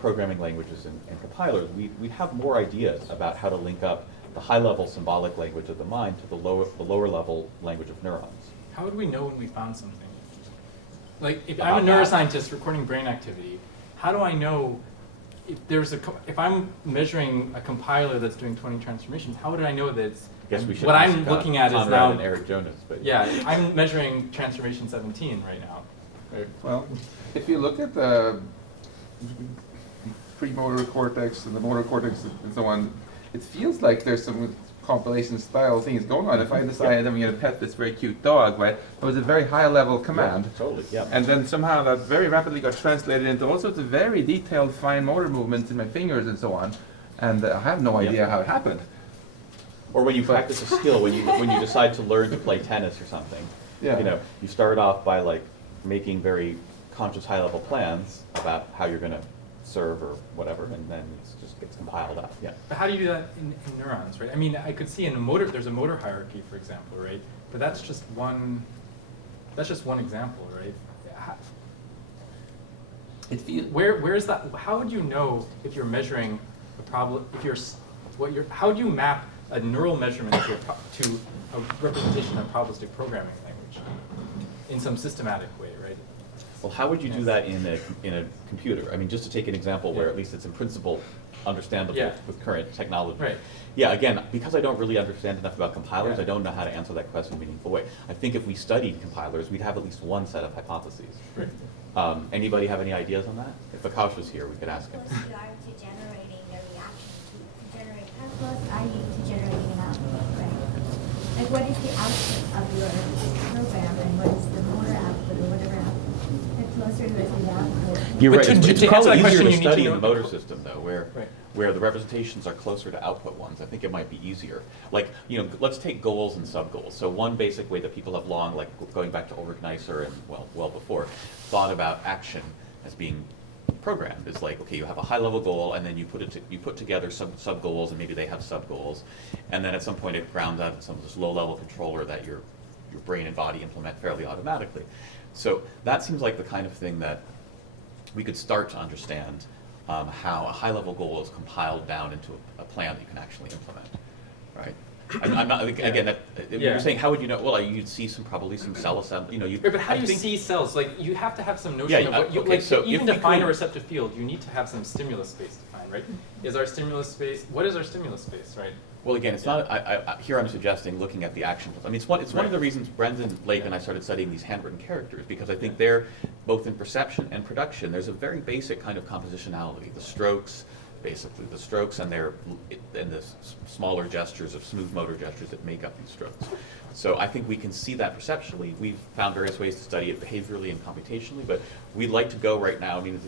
programming languages and compilers, we'd have more ideas about how to link up the high-level symbolic language of the mind to the lower-level language of neurons. How would we know when we found something? Like, if About I'm a that? neuroscientist recording brain activity, how do I know if I'm measuring a compiler that's doing 20 transformations, how would I know that it's I guess we should what ask, I'm looking at is Conrad now and Eric Jonas, but yeah, I'm measuring transformation 17 right now. Right. Well, if you look at the premotor cortex and the motor cortex and so on, it feels like there's some compilation style things going on. If I decided I'm going to pet this very cute dog, right, it was a very high level command. Yeah, totally, yeah. And then somehow that very rapidly got translated into all sorts of very detailed fine motor movements in my fingers and so on. And I have no idea how it happened. Or when you practice a skill, when you decide to learn to play tennis or something, Yeah. you know, you start off by, like, making very conscious high-level plans about how you're going to serve or whatever, and then it just gets compiled out. Yeah. But how do you do that in neurons, right? I mean, I could see in a motor, there's a motor hierarchy, for example, right? But that's just one example, right? Where is that? How would you know if you're measuring a problem? How do you map a neural measurement to a representation of probabilistic programming language in some systematic way, right? Well, how would you do that in a computer? I mean, just to take an example where at least it's in principle understandable with current technology. Right. Yeah, again, because I don't really understand enough about compilers, Yeah. I don't know how to answer that question in a meaningful way. I think if we studied compilers, we'd have at least one set of hypotheses. Right. Anybody have any ideas on that? If Akash was here, we could ask him. Plus you are to generating the reaction to generate plus are you to generating an output, right? Like what is the output of your program and what is the motor output or whatever output? The closer to it is the output. You're But right. to It's answer that probably question, easier you to need to study in know the motor the- system, though, where Right. where the representations are closer to output ones. I think it might be easier. Like, you know, let's take goals and sub-goals. So one basic way that people have long, like going back to Ulrich Neisser and well before, thought about action as being programmed is like, okay, you have a high-level goal, and then you put together some sub-goals, and maybe they have sub-goals, and then at some point it grounds out some of this low-level controller that your brain and body implement fairly automatically. So that seems like the kind of thing that we could start to understand how a high-level goal is compiled down into a plan that you can actually implement, right? I'm not, again, that, Yeah. you're saying, how would you know? Well, you'd see probably some cell assembly, Right, but how I do you think- see cells? Like, you have to have some notion Yeah, of what you, okay, like, so to even if we define a could- receptive field, you need to have some stimulus space defined, right? Is our stimulus space, what is our stimulus space, right? Well, again, it's not, here I'm suggesting looking at the action. I mean, it's one Right. of the reasons Brendan Lake and I started studying these handwritten characters, because I think they're, both in perception and production, there's a very basic kind of compositionality. The strokes, basically, the strokes and the smaller gestures of smooth motor gestures that make up these strokes. So I think we can see that perceptually. We've found various ways to study it behaviorally and computationally, but we'd like to go right now. I mean,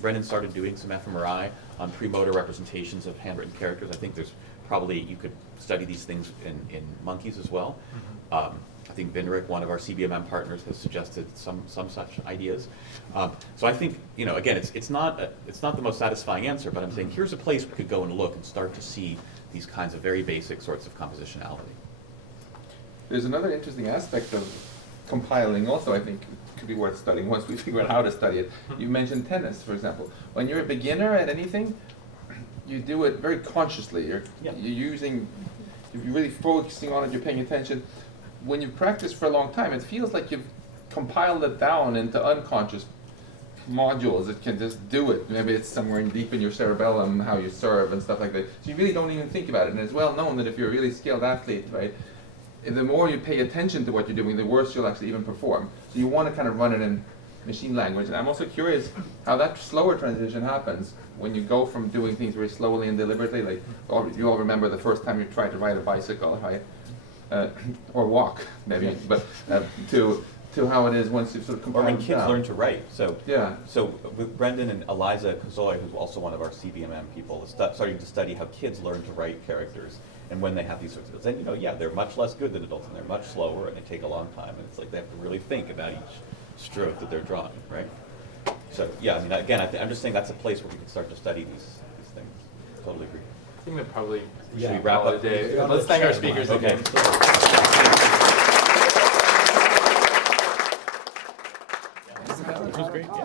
Brendan started doing some fMRI on premotor representations of handwritten characters. I think there's probably, you could study these things in monkeys as well. I think Vinrik, one of our CBMM partners, has suggested some such ideas. So I think, again, it's not the most satisfying answer, but I'm saying here's a place we could go and look and start to see these kinds of very basic sorts of compositionality. There's another interesting aspect of compiling also, I think, could be worth studying once we figure out how to study it. You mentioned tennis, for example. When you're a beginner at anything, you do it very consciously. You're really focusing on it, you're paying attention. When you've practiced for a long time, it feels like you've compiled it down into unconscious modules. It can just do it. Maybe it's somewhere deep in your cerebellum, how you serve and stuff like that. So you really don't even think about it. And it's well known that if you're a really skilled athlete, right, the more you pay attention to what you're doing, the worse you'll actually even perform. So you want to kind of run it in machine language. And I'm also curious how that slower transition happens when you go from doing things very slowly and deliberately. Like, you all remember the first time you tried to ride a bicycle, right? Or walk, maybe, but to how it is once you've sort of Or compiled when it kids down. learn to write. So Yeah. So with Brendan and Eliza Kazoy, who's also one of our CBMM people, starting to study how kids learn to write characters and when they have these sorts of skills. And they're much less good than adults, and they're much slower, and they take a long time. And it's like they have to really think about each stroke that they're drawing, right? So yeah, I mean, again, I'm just saying that's a place where we can start to study these things. Totally agree. I think that probably Should we wrap call it up? a day. Let's thank our speakers Okay. again.